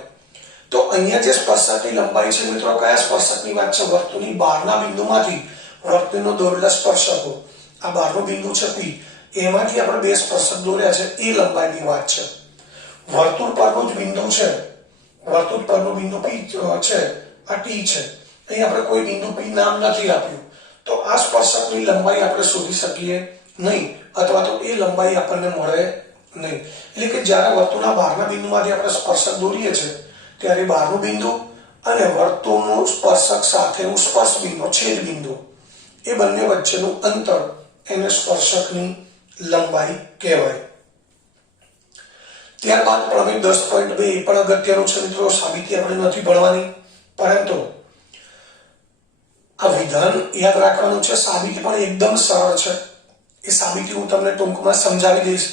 તો અહીંયા જે સ્પર્શકની લંબાઈ છે મિત્રો, કયા સ્પર્શકની વાત છે? વર્તુળની બહારના બિંદુમાંથી વર્તુળનો દોરેલા સ્પર્શકો. આ બહારનું બિંદુ છે P, એમાંથી આપણે બે સ્પર્શક દોર્યા છે, એ લંબાઈની વાત છે. વર્તુળ પરનું જ બિંદુ છે, વર્તુળ પરનું બિંદુ P છે, આ T છે. અહીં આપણે કોઈ બિંદુ P નામ નથી આપ્યું, તો આ સ્પર્શકની લંબાઈ આપણે શોધી શકીએ નહીં, અથવા તો એ લંબાઈ આપણને મળે નહીં. એટલે કે જ્યારે વર્તુળના બહારના બિંદુમાંથી આપણે સ્પર્શક દોરીએ છીએ, ત્યારે બહારનું બિંદુ અને વર્તુળનું સ્પર્શક સાથેનું સ્પર્શ બિંદુ, છેદ બિંદુ, એ બંને વચ્ચેનું અંતર એને સ્પર્શકની લંબાઈ કહેવાય. ત્યારબાદ પ્રમેય 10.2 એ પણ અગત્યનું છે મિત્રો. સાબિતી આપણે નથી ભણવાની, પરંતુ આ વિધાન યાદ રાખવાનું છે. સાબિતી પણ એકદમ સરળ છે. એ સાબિતી હું તમને ટૂંકમાં સમજાવી દઈશ.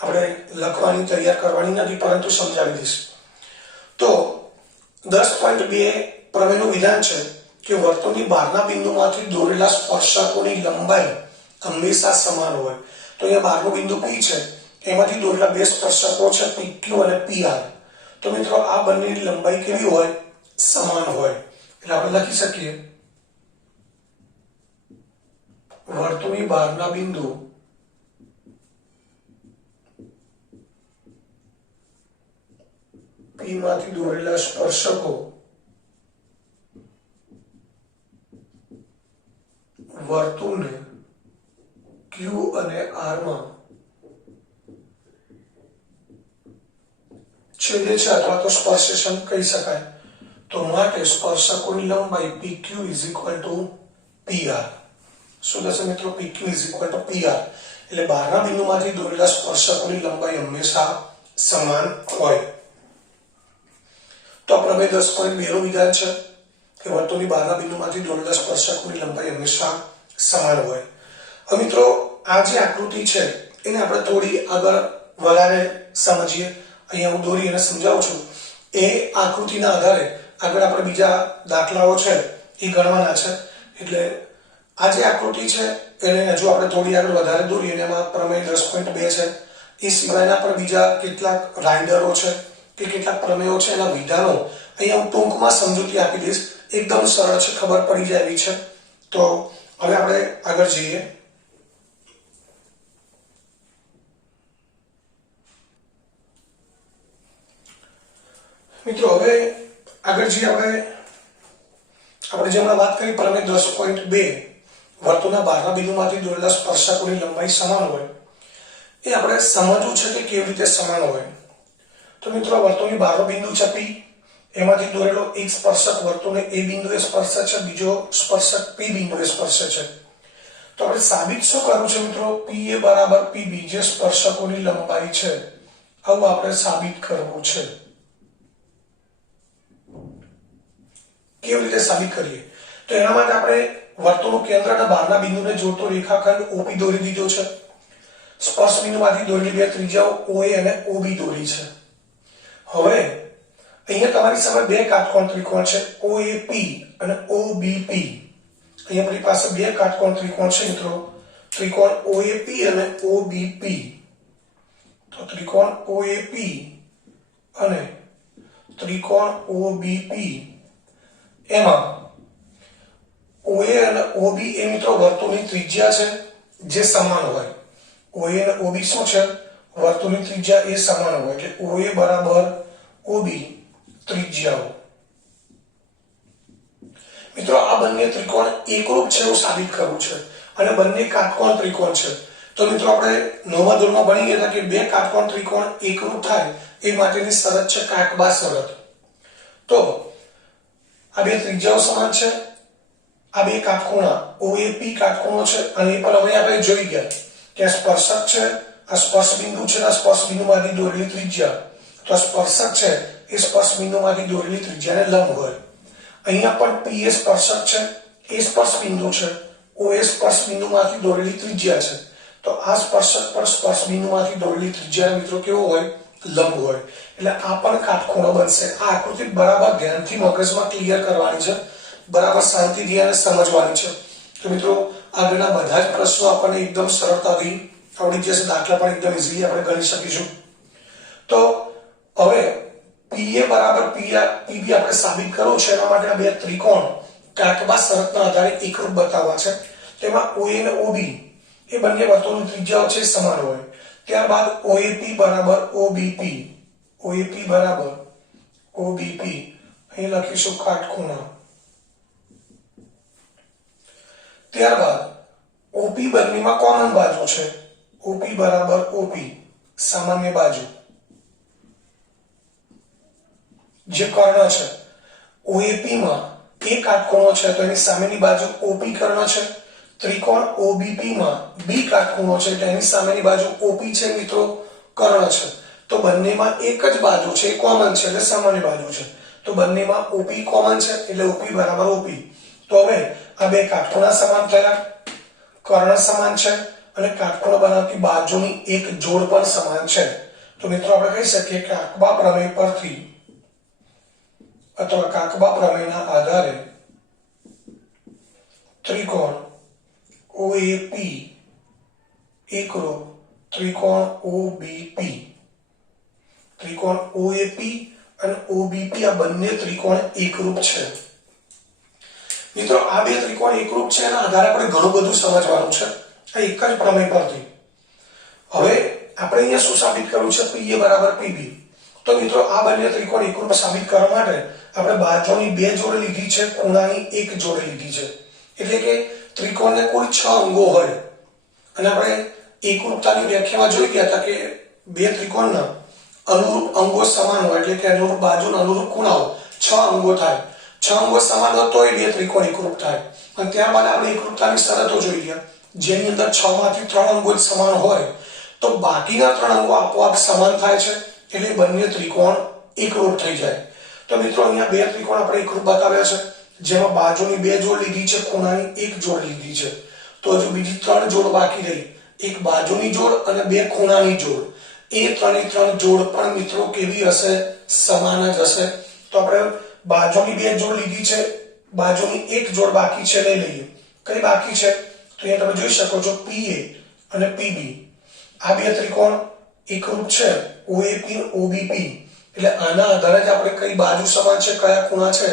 આપણે લખવાની તૈયાર કરવાની નથી, પરંતુ સમજાવી દઈશ. તો 10.2 પ્રમેયનું વિધાન છે કે વર્તુળની બહારના બિંદુમાંથી દોરેલા સ્પર્શકોની લંબાઈ હંમેશા સમાન હોય. તો અહીંયા બહારનું બિંદુ P છે, એમાંથી દોરેલા બે સ્પર્શકો છે PQ અને PR. તો મિત્રો આ બંનેની લંબાઈ કેવી હોય? સમાન હોય. એટલે આપણે લખી શકીએ વર્તુળની બહારના બિંદુ P માંથી દોરેલા સ્પર્શકો વર્તુળને Q અને R માં છેદે છે અથવા તો સ્પર્શેશન કહી શકાય. તો માટે સ્પર્શકોની લંબાઈ PQ PR. શું થશે મિત્રો? PQ PR. એટલે બહારના બિંદુમાંથી દોરેલા સ્પર્શકોની લંબાઈ હંમેશા સમાન હોય. તો પ્રમેય 10.2 નું વિધાન છે કે વર્તુળની બહારના બિંદુમાંથી દોરેલા સ્પર્શકોની લંબાઈ હંમેશા સમાન હોય. હવે મિત્રો આ જે આકૃતિ છે એને આપણે થોડી આગળ વધારે સમજીએ. અહીંયા હું દોરી અને સમજાવું છું. એ આકૃતિના આધારે આગળ આપણે બીજા દાખલાઓ છે એ ગણવાના છે. એટલે આ જે આકૃતિ છે એને હજુ આપણે થોડી આગળ વધારે દોરીએ અને એમાં પ્રમેય 10.2 છે. એ સિવાયના પણ બીજા કેટલાક રાઇડરો છે કે કેટલાક પ્રમેયો છે, એના વિધાનો અહીંયા હું ટૂંકમાં સમજૂતી આપી દઈશ. એકદમ સરળ છે, ખબર પડી જાય એવી છે. તો હવે આપણે આગળ જઈએ. મિત્રો હવે આગળ જઈએ આપણે જે હમણાં વાત કરી પ્રમેય 10.2 વર્તુળના બહારના બિંદુમાંથી દોરેલા સ્પર્શકોની લંબાઈ સમાન હોય, એ આપણે સમજવું છે કે કેવી રીતે સમાન હોય. તો મિત્રો વર્તુળની બહારનો બિંદુ છે P, એમાંથી દોરેલો એક સ્પર્શક વર્તુળને A બિંદુએ સ્પર્શે છે, બીજો સ્પર્શક P બિંદુએ સ્પર્શે છે. તો આપણે સાબિત શું કરવું છે મિત્રો? PA બરાબર PB જે સ્પર્શકોની લંબાઈ છે, આવું આપણે સાબિત કરવું છે. કેવી રીતે સાબિત કરીએ? તો એના માટે આપણે વર્તુળનું કેન્દ્ર અને બહારના બિંદુને જોડતો રેખાખંડ OP દોરી દીધો છે. સ્પર્શ બિંદુમાંથી દોરેલી બે ત્રિજ્યાઓ OA અને OB દોરી છે. હવે અહીંયા તમારી સામે બે કાટકોણ ત્રિકોણ છે, OAP અને OBP. અહીંયા આપણી પાસે બે કાટકોણ ત્રિકોણ છે મિત્રો, ત્રિકોણ OAP અને OBP. તો ત્રિકોણ OAP અને ત્રિકોણ OBP, એમાં OA અને OB એ મિત્રો વર્તુળની ત્રિજ્યા છે જે સમાન હોય. OA અને OB શું છે? વર્તુળની ત્રિજ્યા એ સમાન હોય. એટલે OA બરાબર OB ત્રિજ્યાઓ. મિત્રો આ બંને ત્રિકોણ એકરૂપ છે એવું સાબિત કરવું છે અને બંને કાટકોણ ત્રિકોણ છે. તો મિત્રો આપણે નવમા ધોરણમાં ભણી ગયા હતા કે બે કાટકોણ ત્રિકોણ એકરૂપ થાય એ માટેની શરત છે કાકબા શરત. તો આ બે ત્રિજ્યાઓ સમાન છે, આ બે કાટખૂણા OAP કાટખૂણો છે, અને એ પણ હવે આપણે જોઈ ગયા કે આ સ્પર્શક છે, આ સ્પર્શ બિંદુ છે, આ સ્પર્શ બિંદુમાંથી દોરેલી ત્રિજ્યા. તો આ સ્પર્શક છે એ સ્પર્શ બિંદુમાંથી દોરેલી ત્રિજ્યાને લંબ હોય. અહીંયા પણ P એ સ્પર્શક છે, એ સ્પર્શ બિંદુ છે, O એ સ્પર્શ બિંદુમાંથી દોરેલી ત્રિજ્યા છે. તો આ સ્પર્શક પર સ્પર્શ બિંદુમાંથી દોરેલી ત્રિજ્યા મિત્રો કેવો હોય? લંબ હોય. એટલે આ પણ કાટખૂણો બનશે. આ આકૃતિ બરાબર ધ્યાનથી મગજમાં ક્લિયર કરવાની છે, બરાબર શાંતિથી આને સમજવાની છે. તો મિત્રો આગળના બધા જ પ્રશ્નો આપણને એકદમ સરળતાથી આવડી જશે. દાખલા પણ એકદમ ઇઝીલી આપણે ગણી શકીશું. તો હવે PA બરાબર PB આપણે સાબિત કરવું છે. એના માટે આ બે ત્રિકોણ કાકબા શરતના આધારે એકરૂપ બતાવવા છે. તેમાં OA અને OB એ બંને વર્તુળની ત્રિજ્યાઓ છે સમાન હોય. ત્યારબાદ OAP બરાબર OBP, OAP બરાબર OBP અહીં લખીશું કાટખૂણા. ત્યારબાદ OP બંનેમાં કોમન બાજુ છે. OP બરાબર OP સામાન્ય બાજુ જે કર્ણ છે. OAP માં એ કાટખૂણો છે તો એની સામેની બાજુ OP કર્ણ છે. ત્રિકોણ OBP માં B કાટખૂણો છે એટલે એની સામેની બાજુ OP છે મિત્રો કર્ણ છે. તો બંનેમાં એક જ બાજુ છે, કોમન છે એટલે સામાન્ય બાજુ છે. તો બંનેમાં OP કોમન છે એટલે OP બરાબર OP. તો હવે આ બે કાટખૂણા સમાન થયા, કર્ણ સમાન છે અને કાટખૂણો બનાવતી બાજુની એક જોડ પણ સમાન છે. તો મિત્રો આપણે કહી શકીએ કે કાકબા પ્રમેય પરથી અથવા કાકબા પ્રમેયના આધારે ત્રિકોણ OAP એકરૂપ ત્રિકોણ OBP. ત્રિકોણ OAP અને OBP આ બંને ત્રિકોણ એકરૂપ છે. મિત્રો આ બે ત્રિકોણ એકરૂપ છે એના આધારે આપણે ઘણું બધું સમજવાનું છે આ એક જ પ્રમેય પરથી. હવે આપણે અહીંયા શું સાબિત કરવું છે? PA બરાબર PB. તો મિત્રો આ બંને ત્રિકોણ એકરૂપ સાબિત કરવા માટે આપણે બાજુની બે જોડ લીધી છે, ખૂણાની એક જોડ લીધી છે. એટલે કે ત્રિકોણને કુલ 6 અંગો હોય અને આપણે એકરૂપતાની વ્યાખ્યામાં જોઈ ગયા હતા કે બે ત્રિકોણના અનુરૂપ અંગો સમાન હોય એટલે કે અનુરૂપ બાજુના અનુરૂપ ખૂણાઓ 6 અંગો થાય. 6 અંગો સમાન હોય તો એ બે ત્રિકોણ એકરૂપ થાય. અને ત્યારબાદ આપણે એકરૂપતાની શરતો જોઈ ગયા જેની અંદર 6 માંથી 3 અંગો જ સમાન હોય તો બાકીના 3 અંગો આપોઆપ સમાન થાય છે એટલે બંને ત્રિકોણ એકરૂપ થઈ જાય. તો મિત્રો અહીંયા બે ત્રિકોણ આપણે એકરૂપ બતાવ્યા છે જેમાં બાજુની બે જોડ લીધી છે, ખૂણાની એક જોડ લીધી છે. તો હજુ બીજી 3 જોડ બાકી રહી, એક બાજુની જોડ અને બે ખૂણાની જોડ. એ ત્રણે જોડ પણ મિત્રો કેવી હશે? સમાન જ હશે. તો આપણે બાજુની બે જોડ લીધી છે, બાજુની એક જોડ બાકી છે, લઈ લઈએ. કઈ બાકી છે? તો અહીંયા તમે જોઈ શકો છો PA અને PB આ બે ત્રિકોણ એકરૂપ છે. OAP OBP એટલે આના આધારે જ આપણે કઈ બાજુ સમાન છે, કયા ખૂણા છે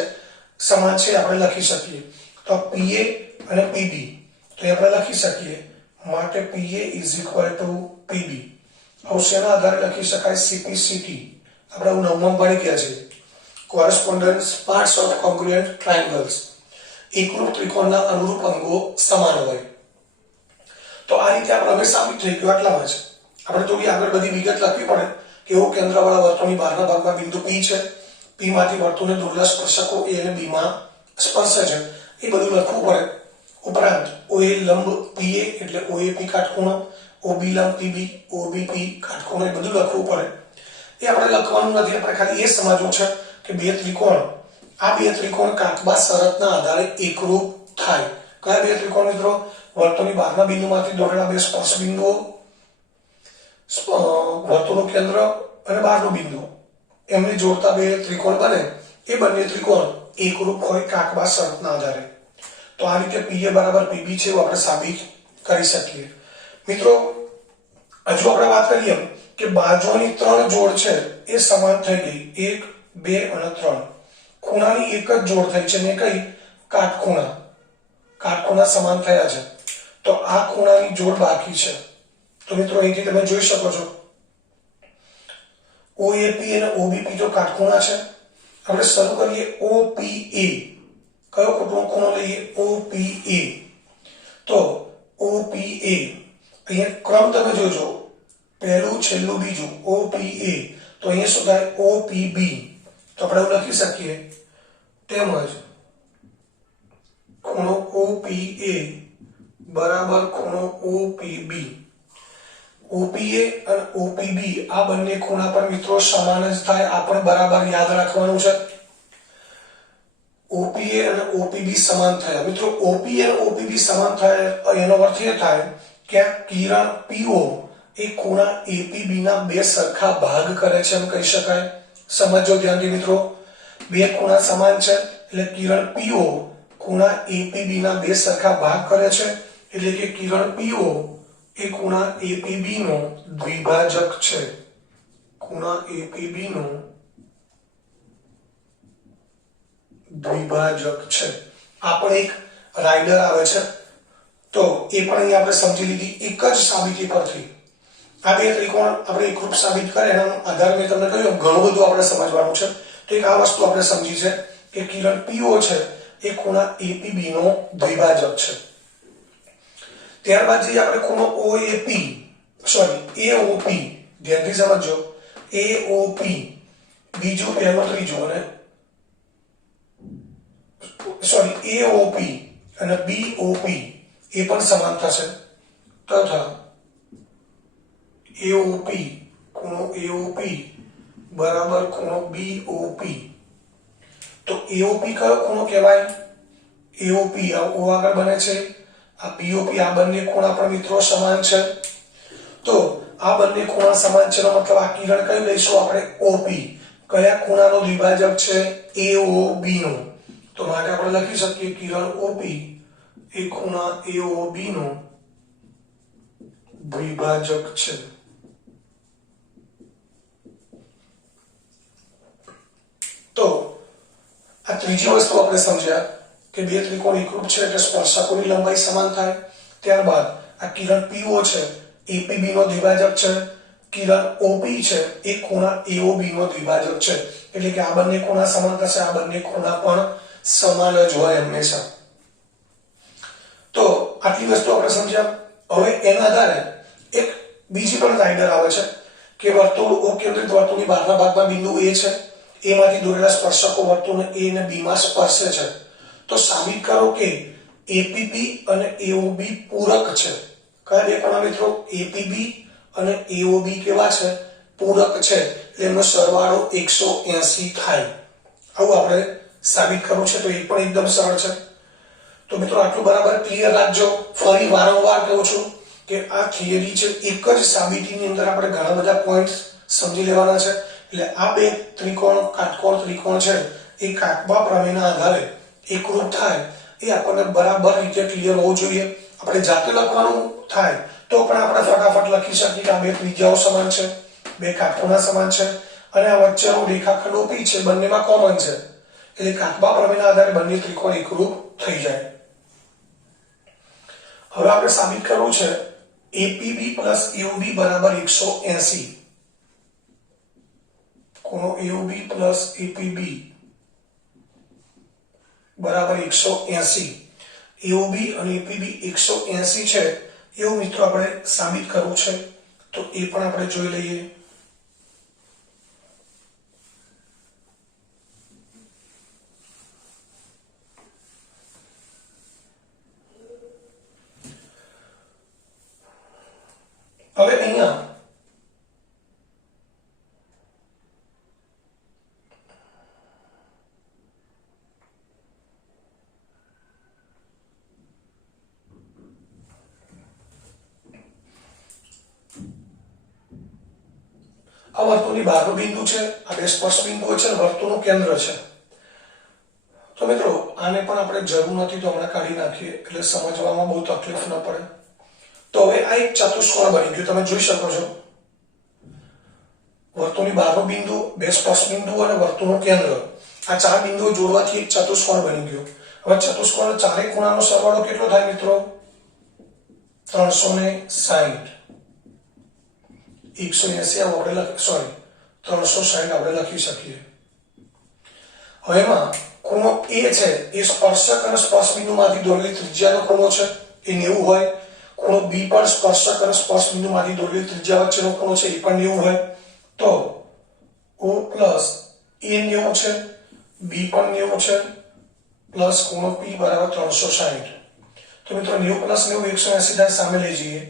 સમાન છે આપણે લખી શકીએ. તો PA અને PB તો આપણે લખી શકીએ માટે PA = PB. હવે શેના આધારે લખી શકાય? CPCT આપણે નવમાં ભણી ગયા છે, કોરસ્પોન્ડન્સ પાર્ટ્સ ઓફ કોંગ્રુએન્ટ ટ્રાયેંગલ્સ. એકરૂપ ત્રિકોણના અનુરૂપ અંગો સમાન હોય. તો આ રીતે આપણે સાબિત થઈ ગયું. આટલામાં જ આપણે થોડી આગળ બધી વિગત લખવી પડે કે એવું કેન્દ્રવાળા વર્તુળની બહારના ભાગમાં બિંદુ P છે, P માંથી વર્તુળને દોરેલા સ્પર્શકો A અને B માં સ્પર્શે છે એ બધું લખવું પડે. ઉપરાંત OA લંબ PA એટલે OAP કાટખૂણો, OB લંબ PB, OBP કાટખૂણો એ બધું લખવું પડે. એ આપણે લખવાનું નથી, આપણે ખાલી એ સમજવું છે કે બે ત્રિકોણ આ બે ત્રિકોણ કાકબા શરતના આધારે એકરૂપ થાય. કયા બે ત્રિકોણ મિત્રો? વર્તુળની બહારના બિંદુમાંથી દોરેલા બે સ્પર્શ બિંદુઓ, વર્તુળનું કેન્દ્ર અને બહારનું બિંદુ એમને જોડતા બે ત્રિકોણ બને એ બંને ત્રિકોણ એકરૂપ હોય કાકબા શરતના આધારે. તો આ રીતે PA બરાબર PB છે એવું આપણે સાબિત કરી શકીએ. મિત્રો હજુ આપણે વાત કરીએ કે બાજુની 3 જોડ છે એ સમાન થઈ ગઈ, 1 2 અને 3. ખૂણાની એક જ જોડ થઈ છે ને કઈ? કાટખૂણા. કાટખૂણા સમાન થયા છે તો આ ખૂણાની જોડ બાકી છે. તો મિત્રો અહીંથી તમે જોઈ શકો છો OAP અને OBP તો કાટખૂણા છે. આપણે શરૂ કરીએ OPA. કયો ખૂણો લઈએ? OPA. તો OPA અહીંયા ક્રમ તમે જોજો, પહેલું છેલ્લું બીજું OPA. તો અહીંયા શું થાય? OPB. તો આપણે એવું લખી શકીએ તેમજ ખૂણો OPA બરાબર ખૂણો OPB. ઓપીએ અને ઓપીબી આ બંને ખૂણા પર મિત્રો સમાન જ થાય, આ પણ બરાબર યાદ રાખવાનું છે. ઓપીએ અને ઓપીબી સમાન થયા. મિત્રો ઓપીએ અને ઓપીબી સમાન થયા એનો અર્થ એ થાય કે કિરણ પીઓ એ ખૂણા એપીબી ના બે સરખા ભાગ કરે છે એમ કહી શકાય. સમજો ધ્યાનથી મિત્રો, બે ખૂણા સમાન છે એટલે કિરણ પીઓ ખૂણા એપીબી ના બે સરખા ભાગ કરે છે, એટલે કે કિરણ પીઓ એ ખૂણા એપીબી નો દ્વિભાજક છે. ખૂણા એપીબી નો દ્વિભાજક છે. આ પણ એક રાઇડર આવે છે, તો એ પણ અહીં આપણે સમજી લીધી એક જ સાબિતી પરથી. આ બે ત્રિકોણ આપણે એકરૂપ સાબિત કરે એના આધારે મેં તમને કહ્યું ઘણું બધું આપણે સમજવાનું છે. તો એક આ વસ્તુ આપણે સમજી છે કે કિરણ પીઓ છે એ ખૂણા એપીબી નો દ્વિભાજક છે. ત્યારબાદ જે આપણે ખૂણો ઓએપી એઓપી ધ્યાનથી સમજો, એઓપી બીજું પહેલો ત્રીજો અને એઓપી અને બીઓપી એ પણ સમાન થશે તથા એઓપી ખૂણો એઓપી બરાબર ખૂણો બીઓપી. તો એઓપી કયો ખૂણો કહેવાય? એઓપી આ ઓ આગળ બને છે, આ બીઓપી આ બંને ખૂણા પણ મિત્રો સમાન છે. તો આ બંને ખૂણા સમાન છે એનો મતલબ આ કિરણ કઈ લઈશું આપણે? ઓપી. કયા ખૂણાનો દ્વિભાજક છે? એઓબી નો. તો માટે આપણે લખી શકીએ કિરણ ઓપી એ ખૂણા એઓબી નો દ્વિભાજક છે. તો આ ત્રીજી વસ્તુ આપણે સમજ્યા કે બે ત્રિકોણ એકરૂપ છે એટલે સ્પર્શકોની લંબાઈ સમાન થાય. ત્યારબાદ આ કિરણ પીઓ છે એપીબી નો દ્વિભાજક છે, કિરણ ઓપી છે એ ખૂણા એઓબી નો દ્વિભાજક છે, એટલે કે આ બંને ખૂણા સમાન થશે, આ બંને ખૂણા પણ સમાન જ હોય હંમેશા. તો આટલી વસ્તુ આપણે સમજ્યા. હવે એના આધારે એક બીજી પણ રાઇડર આવે છે કે વર્તુળ ઓ કેન્દ્રિત વર્તુળની બહારના ભાગમાં બિંદુ એ છે, એમાંથી દોરેલા સ્પર્શકો વર્તુળ એ અને બી માં સ્પર્શે છે. તો સાબિત કરો કે એપીબી અને એઓબી પૂરક છે. કયા બે ખૂણા મિત્રો? એપીબી અને એઓબી કેવા છે? પૂરક છે. એનો સરવાળો 180 થાય. આવું આપણે સાબિત કરવું છે. તો એ પણ એકદમ સરળ છે. તો મિત્રો આટલું બરાબર ક્લિયર રાખજો. ફરી વારંવાર કહું છું કે આ થિયરી છે, એક જ સાબિતીની અંદર આપણે ઘણા બધા પોઈન્ટ્સ સમજી લેવાના છે. એટલે આ બે ત્રિકોણ કાટકોણ ત્રિકોણ છે એ કાકબા પ્રમેયના આધારે એકરૂપ થાય એ આપણને બરાબર રીતે ક્લિયર હોવું જોઈએ. આપણે જાતે લખવાનું થાય તો પણ આપણે ફટાફટ લખી શકીએ કે આ બે ત્રિજ્યાઓ સમાન છે, બે કાટકોણા સમાન છે અને આ વચ્ચેનો રેખાખંડ ઓપી છે, બંનેમાં કોમન છે, એટલે કાકબા પ્રમેયના આધારે બંને ત્રિકોણ એકરૂપ થઈ જાય. હવે આપણે સાબિત કરવું છે એપીબી પ્લસ એઓબી બરાબર 180. ખૂણો એઓબી પ્લસ એપીબી બરાબર 180. એઓબી અને એપીબી 180 છે એવું મિત્રો આપણે સાબિત કરવું છે. તો એ પણ આપણે જોઈ લઈએ. હવે અહીંયા આ વર્તુળની બહારનું બિંદુ છે, આ બે સ્પર્શ બિંદુઓ છે, વર્તુળનું કેન્દ્ર છે. તો મિત્રો આને પણ આપણે જરૂર નથી તો હમણાં કાઢી નાખીએ એટલે સમજવામાં બહુ તકલીફ ન પડે. તો હવે આ એક ચતુષ્કોણ બની ગયું. તમે જોઈ શકો છો વર્તુળની બહારનું બિંદુ, બે સ્પર્શ બિંદુ અને વર્તુળનું કેન્દ્ર, આ ચાર બિંદુઓ જોડવાથી એક ચતુષ્કોણ બની ગયું. હવે ચતુષ્કોણ ચારેય ખૂણાનો સરવાળો કેટલો થાય મિત્રો? 360. 180 આપણે 360 આપણે લખી શકીએ. હવે એમાં ખૂણો એ છે એ સ્પર્શક અને સ્પર્શ બિંદુમાંથી દોરેલી ત્રિજ્યાનો ખૂણો છે, એ 90 હોય. ખૂણો બી પણ સ્પર્શક અને સ્પર્શ બિંદુમાંથી દોરેલી ત્રિજ્યા વચ્ચેનો ખૂણો છે, એ પણ 90 હોય. તો O પ્લસ એ 90 છે, બી પણ 90 છે, પ્લસ ખૂણો P બરાબર 360. તો મિત્રો 90 પ્લસ 90 180 થાય. સામે લઈ જઈએ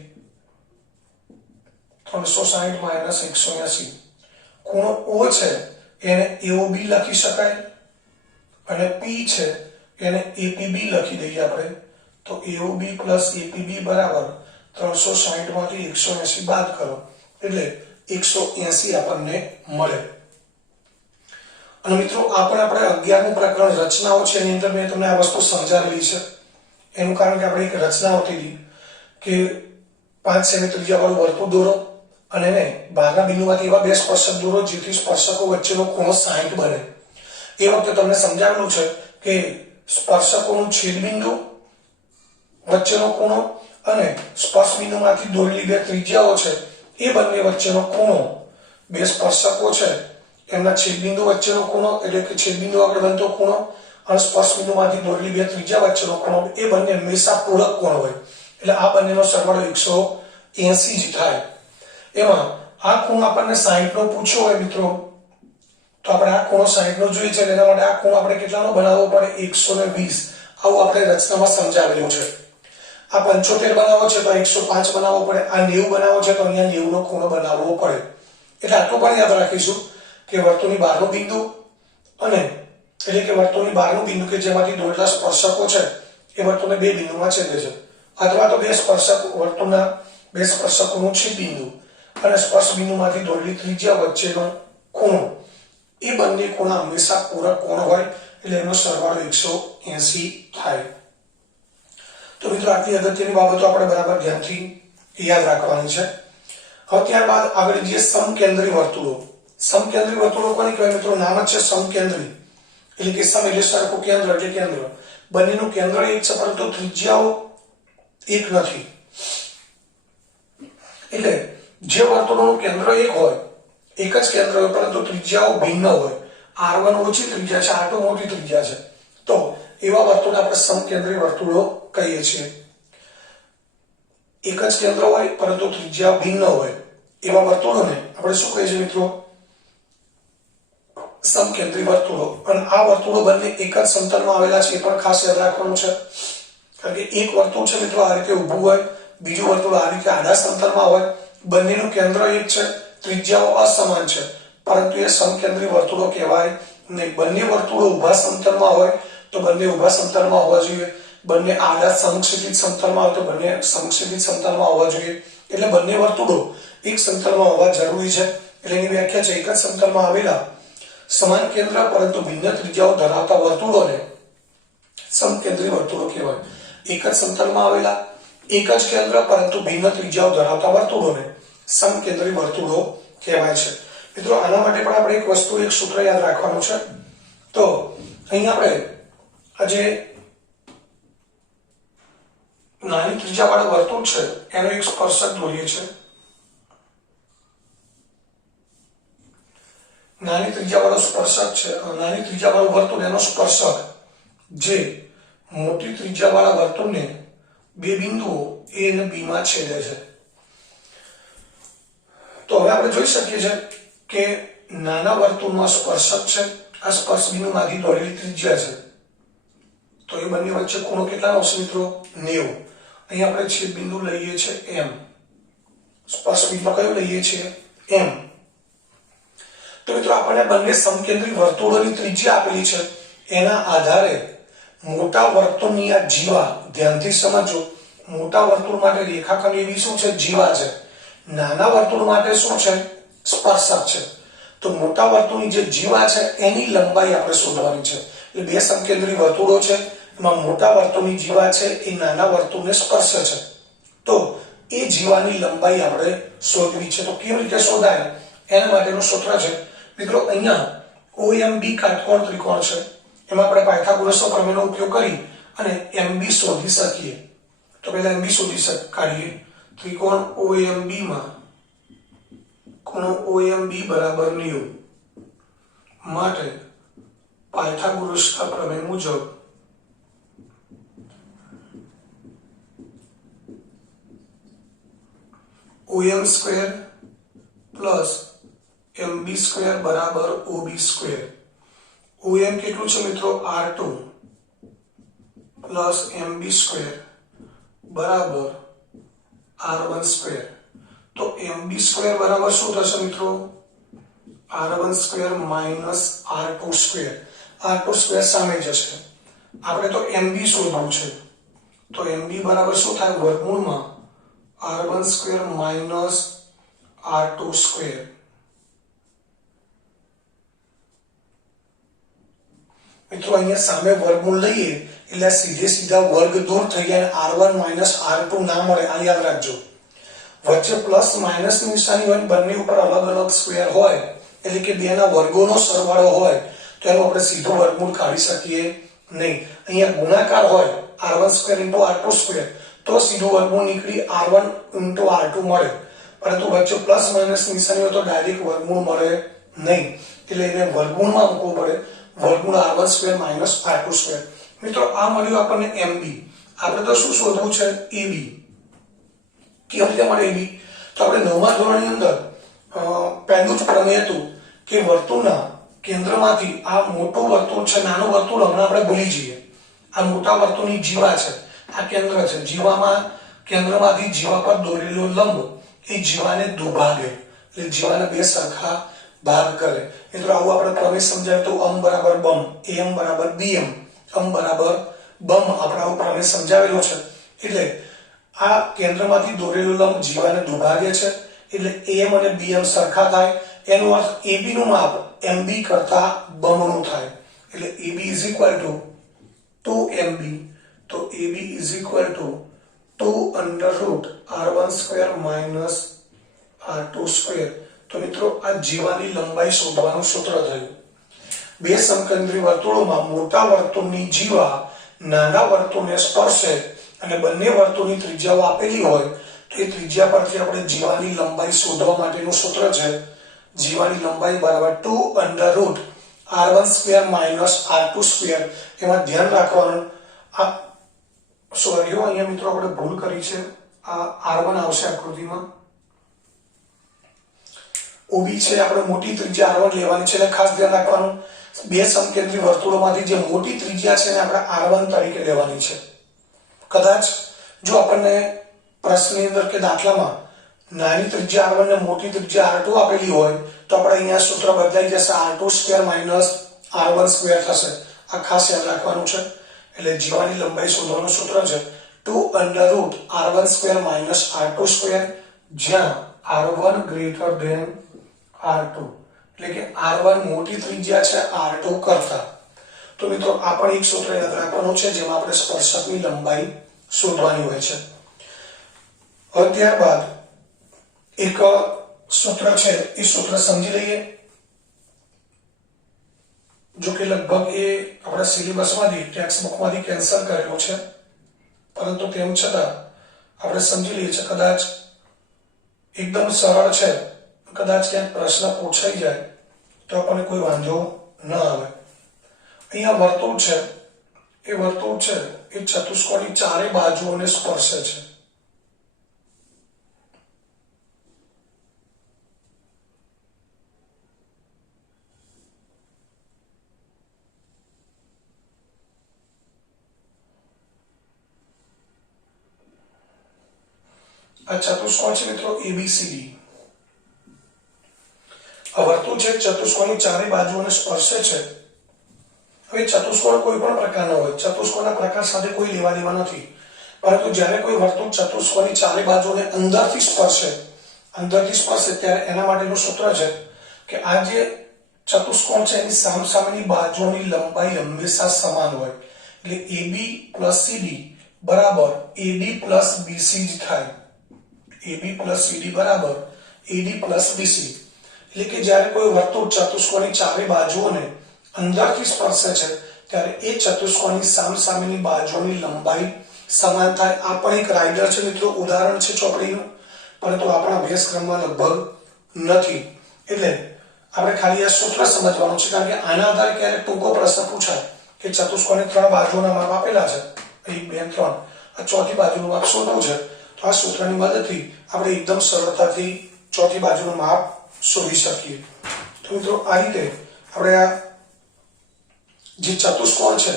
360 માઇનસ 180. ખૂણો ઓ છે એને એઓબી લખી શકાય અને પી છે એને એપીબી લખી દઈએ આપણે. તો એઓબી પ્લસ એપીબી બરાબર 360 માંથી 180 બાદ કરો એટલે 180 આપણને મળે. અને મિત્રો આપણે 11મું પ્રકરણ રચનાઓ છે એની અંદર મેં તમને આ વસ્તુ સમજાવેલી છે. એનું કારણ કે આપણે એક રચના હતી કે 5 સેમી ત્રિજ્યા વાળું વર્તુળ દોરો અને એને બહારના બિંદુમાંથી એવા બે સ્પર્શક દોરો જેથી સ્પર્શકો વચ્ચેનો ખૂણો 60 બને. એ વખતે તમને સમજાવેલું છે કે સ્પર્શકોનું છેદબિંદુ વચ્ચેનો ખૂણો અને સ્પર્શ બિંદુમાંથી દોરેલી બે ત્રિજ્યાઓ છે એ બંને વચ્ચેનો ખૂણો, બે સ્પર્શકો છે એમના છેદબિંદુ વચ્ચેનો ખૂણો એટલે કે છેદબિંદુ આગળ બનતો ખૂણો અને સ્પર્શ બિંદુમાંથી દોરેલી બે ત્રિજ્યા વચ્ચેનો ખૂણો એ બંને હંમેશા પૂરક કોણ હોય એટલે આ બંનેનો સરવાળો 180 જ થાય. એમાં આ ખૂણો આપણને 60 નો પૂછ્યો હોય મિત્રો તો આપણે આ ખૂણો 60 નો જોઈએ છે એના માટે આ ખૂણો આપણે કેટલાનો બનાવવો પડે 120. આવું આપણે રચનામાં સમજાવેલું છે. આ 75 બનાવવો છે તો 105 બનાવવો પડે, આ 90 બનાવવો છે તો અહીંયા 90 નો ખૂણો બનાવવો પડે. એટલે આટલું પણ યાદ રાખીશું કે વર્તુળની બહારનું બિંદુ અને એટલે કે વર્તુળની બહારનું બિંદુ કે જેમાંથી દોરેલા સ્પર્શકો છે એ વર્તુળને બે બિંદુમાં છેદે છે અથવા તો બે સ્પર્શક વર્તુળના બે સ્પર્શકોનું છેદબિંદુ અને સ્પર્શ બિંદુમાંથી દોરેલી ત્રિજ્યા વચ્ચેનો ખૂણો એ બંને ખૂણા હંમેશા પૂરક કોણ હોય એટલે એનો સરવાળો 180 થાય. તો મિત્રો આટલી અગત્યની બાબતો આપણે બરાબર ધ્યાનથી યાદ રાખવાની છે. હવે ત્યારબાદ આગળ જે સમકેન્દ્રી વર્તુળો. સમકેન્દ્રી વર્તુળો કોને કહેવાય મિત્રો? નામ જ છે સમકેન્દ્રી એટલે કે સમ એટલે સરખું, કેન્દ્ર એટલે કેન્દ્ર. બંનેનું કેન્દ્ર એક છે પરંતુ ત્રિજ્યાઓ એક નથી. એટલે જે વર્તુળોનું કેન્દ્ર એક હોય, એક જ કેન્દ્ર હોય પરંતુ ત્રિજ્યાઓ ભિન્ન હોય, r1 ઓછી ત્રિજ્યા છે, r2 મોટી ત્રિજ્યા છે, તો એવા વર્તુળને આપણે સમકેન્દ્રી વર્તુળો કહીએ છીએ. એક જ કેન્દ્ર હોય પરંતુ ત્રિજ્યા ભિન્ન હોય એવા વર્તુળોને આપણે શું કહીએ છીએ મિત્રો? સમકેન્દ્રી વર્તુળો. અને આ વર્તુળો બંને એક જ સમતલમાં આવેલા છે એ પણ ખાસ યાદ રાખવાનું છે. કારણ કે એક વર્તુળ છે મિત્રો આ રીતે ઊભું હોય, બીજું વર્તુળ આ રીતે આડા સમતલમાં હોય, બંનેનું કેન્દ્ર એક છે, ત્રિજ્યાઓ અસમાન છે પરંતુ એ સમકેન્દ્રી વર્તુળો કહેવાય નહીં. બંને વર્તુળો ઊભા સમતલમાં હોય તો બંને ઊભા સમતલમાં હોવા જોઈએ, બંને આડા સમક્ષિતિજ સમતલમાં હોય તો બંને સમક્ષિતિજ સમતલમાં હોવા જોઈએ. એટલે બંને વર્તુળો એક સમતલમાં હોવા જરૂરી છે. એટલે એની વ્યાખ્યા છે એક જ સમતલમાં આવેલા સમાન કેન્દ્ર પરંતુ ભિન્ન ત્રિજ્યાઓ ધરાવતા વર્તુળોને સમકેન્દ્રી વર્તુળો કહેવાય. એક જ સમતલમાં આવેલા એક જ કેન્દ્ર પરંતુ ભિન્ન ત્રિજ્યાઓ ધરાવતા વર્તુળોને સમકેન્દ્રી વર્તુળો કહેવાય છે. મિત્રો આના માટે પણ આપણે એક વસ્તુ, એક સૂત્ર યાદ રાખવાનું છે. તો અહીં આપણે આજે નાની ત્રિજ્યા વાળા વર્તુળ છે એનો એક સ્પર્શક દોરીએ છે. નાની ત્રિજ્યા વાળો સ્પર્શક છે, નાની ત્રિજ્યા વાળું વર્તુળ એનો સ્પર્શક જે મોટી ત્રિજ્યા વાળા વર્તુળને બે બિંદુઓ A અને B માં છેદે છે. તો હવે આપણે જોઈ શકીએ છીએ કે નાના વર્તુળમાં સ્પર્શક છે, આ સ્પર્શ બિંદુમાંથી દોરેલી ત્રિજ્યા છે. તો એ બંને વચ્ચે ખૂણો કેટલાનો હશે મિત્રો? 90. અહીં આપણે છેદ બિંદુ લઈએ છીએ M, સ્પર્શ બિંદુ કયું લઈએ છીએ? M. તો મિત્રો આપણને બંને સમકેન્દ્રી વર્તુળોની ત્રિજ્યા આપેલી છે. એના આધારે મોટા વર્તુળની આ જીવા, ધ્યાનથી સમજો, મોટા વર્તુળ માટે રેખાખંડ એવી શું છે? જીવા છે. નાના વર્તુળ માટે શું છે? સ્પર્શક છે. તો મોટા વર્તુળની જે જીવા છે એની લંબાઈ આપણે શોધવાની છે. એટલે બે સમકેન્દ્રી વર્તુળો છે, એમાં મોટા વર્તુળની જીવા છે એ નાના વર્તુળને સ્પર્શે છે. તો એ જીવાની લંબાઈ આપણે શોધવી છે. તો કેવી રીતે શોધાય એના માટેનું સૂત્ર છે મિત્રો. અહીંયા OMB કાટકોણ ત્રિકોણ છે, એમાં આપણે પાયથાગોરસનો પ્રમેયનો ઉપયોગ કરી અને MB શોધી શકીએ. તો પહેલા MB શોધી કાઢીએ. ત્રિકોણ OMB માં ખૂણો OMB બરાબર 90 માટે પાયથાગોરસના પ્રમેય મુજબ OM square plus MB square બરાબર OB સ્ક્વેર. OM કેટલું છે મિત્રો? R2 પ્લસ MB સ્ક્વેર બરાબર R1 સ્ક્વેર. તો mb સ્ક્વેર બરાબર શું થશે મિત્રો r1 square minus r2 square r2 square સામે જશે આપણે તો mb શોધવું છે તો mb બરાબર શું થાય વર્ગમૂળમાં r1 square minus r2 square મિત્રો અહીંયા સામે વર્ગમૂળ લઈએ એટલે સીધે સીધા વર્ગ દૂર થઈ ગયા r1 માઇનસ r2 ના મળે આ યાદ રાખજો વચ્ચે પ્લસ માઇનસ ની નિશાની હોય બંને ઉપર અલગ અલગ સ્ક્વેર હોય એટલે કે બેના વર્ગોનો સરવાળો હોય તો એનું આપણે સીધું વર્ગમૂળ કાઢી શકીએ નહીં અહીંયા ગુણાકાર હોય r1 સ્ક્વેર * r2 સ્ક્વેર તો સીધું વર્ગમૂળ નીકળી r1 * r2 મળે પરંતુ વચ્ચે પ્લસ માઇનસ ની નિશાની હોય તો ડાયરેક્ટ વર્ગમૂળ મળે નહીં એટલે એને વર્ગમૂળમાં મૂકવું પડે વર્ગમૂળ r1 square minus r2 square મિત્રો આ મળ્યું આપણને mb આપણે તો શું શોધવું છે ab કેવી રીતે મળે ab તો આપણે 9મા ધોરણની અંદર પહેલું જ પ્રમેય હતું કે વર્તુળના કેન્દ્રમાંથી આ મોટું વર્તુળ છે નાનું વર્તુળ હમણાં આપણે ભૂલી જઈએ આ મોટા વર્તુળની જીવા છે આ કેન્દ્ર છે જીવામાં કેન્દ્રમાંથી જીવા પર દોરેલો લંબ એ જીવાને દુભાગે એટલે જીવાના બે સરખા ભાગ કરે મિત્રો આવું આપણે પ્રમેય સમજાય તો અમ બરાબર બમ am બરાબર bm અમ બરાબર બમ આપણે આવો પ્રમેય સમજાવેલો છે એટલે આ કેન્દ્રમાંથી દોરેલો લંબ જીવાને દુભાગે છે એટલે am અને bm સરખા થાય એનો અર્થ ab નું માપ mb કરતા બમણું થાય એટલે ab = 2mb તો ab = 2 √r1 square minus r2 square તો મિત્રો આ જીવાની લંબાઈ શોધવાનું સૂત્ર થયું બે સમકેન્દ્રી વર્તુળોમાં મોટા વર્તુળની જીવા નાના વર્તુળને સ્પર્શે અને બંને વર્તુળની ત્રિજ્યાઓ આપેલી હોય તો એ ત્રિજ્યા પરથી આપણે જીવાની લંબાઈ શોધવા માટેનું સૂત્ર છે જીવાની લંબાઈ બરાબર 2 √r1 square minus r2 square એમાં ધ્યાન રાખવાનું આ સોરી અહીંયા મિત્રો આપણે ભૂલ કરી છે આ r1 આવશે આકૃતિમાં OB છે આપણે મોટી ત્રિજ્યા r1 લેવાની છે એટલે ખાસ ધ્યાન રાખવાનું બે સમકેન્દ્રી વર્તુળોમાંથી જે મોટી ત્રિજ્યા છે એને આપણે r1 તરીકે લેવાની છે કદાચ જો આપણને પ્રશ્નની અંદર કે દાખલામાં નાની ત્રિજ્યા r1 ને મોટી ત્રિજ્યા r2 આપેલી હોય તો આપણે અહીંયા સૂત્ર બદલાઈ જશે r2 square minus r1 square થશે આ ખાસ યાદ રાખવાનું છે એટલે જીવાની લંબાઈ શોધવાનું સૂત્ર છે 2 √r1 square minus r2 square જ્યાં r1 ગ્રેટર ધેન r2 એટલે કે r1 મોટી ત્રિજ્યા છે r2 કરતા તો મિત્રો આ પણ એક સૂત્ર યાદ રાખવાનું છે જેમાં આપણે સ્પર્શકની લંબાઈ શોધવાની હોય છે હવે ત્યારબાદ એક સૂત્ર છે એ સૂત્ર સમજી લઈએ જો કે લગભગ એ આપણા સિલેબસમાંથી ટેક્સ્ટ બુકમાંથી કેન્સલ કરેલું છે પરંતુ તેમ છતાં આપણે સમજી લઈએ છીએ કદાચ એકદમ સરળ છે કદાચ ક્યાંક પ્રશ્ન પૂછાઈ જાય તો આપણને કોઈ વાંધો ન આવે અહીંયા વર્તુળ છે એ ચતુષ્કોણની ચારે બાજુઓને સ્પર્શે છે આ ચતુષ્કોણ છે મિત્રો ABCD આ વર્તુળ છે ચતુષ્કોણની ચારે બાજુઓને સ્પર્શે છે હવે ચતુષ્કોણ કોઈ પણ પ્રકારનો હોય ચતુષ્કોણના પ્રકાર સાથે કોઈ લેવા દેવા નથી પરંતુ જ્યારે કોઈ વર્તુળ ચતુષ્કોણની ચારે બાજુઓને અંદરથી સ્પર્શે ત્યારે એના માટેનું સૂત્ર છે કે આ જે ચતુષ્કોણ છે એની સામસામેની બાજુઓની લંબાઈ હંમેશા સમાન હોય એટલે AB + CD બરાબર AD + BC જ થાય AB + CD બરાબર AD + BC એટલે કે જ્યારે કોઈ વર્તુળ ચતુષ્કોણની ચારે બાજુઓને અંદરથી સ્પર્શે છે ત્યારે એ ચતુષ્કોણની સામસામેની બાજુઓની લંબાઈ સમાન થાય આ પણ એક રાઇડર છે મિત્રો ઉદાહરણ છે ચોપડીનું પરંતુ આપણા અભ્યાસક્રમમાં લગભગ નથી એટલે આપણે ખાલી આ સૂત્ર સમજવાનું છે કારણ કે આના આધારે ક્યારેક ટૂંકો પ્રશ્ન પૂછાય કે ચતુષ્કોણની ત્રણ બાજુઓના માપ આપેલા છે 1 2 3 આ ચોથી બાજુનું માપ શોધવું છે તો આ સૂત્રની મદદથી આપણે એકદમ સરળતાથી ચોથી બાજુનું માપ શોધી શકીએ તો મિત્રો આ રીતે આપણે આ જે ચતુષ્કોણ છે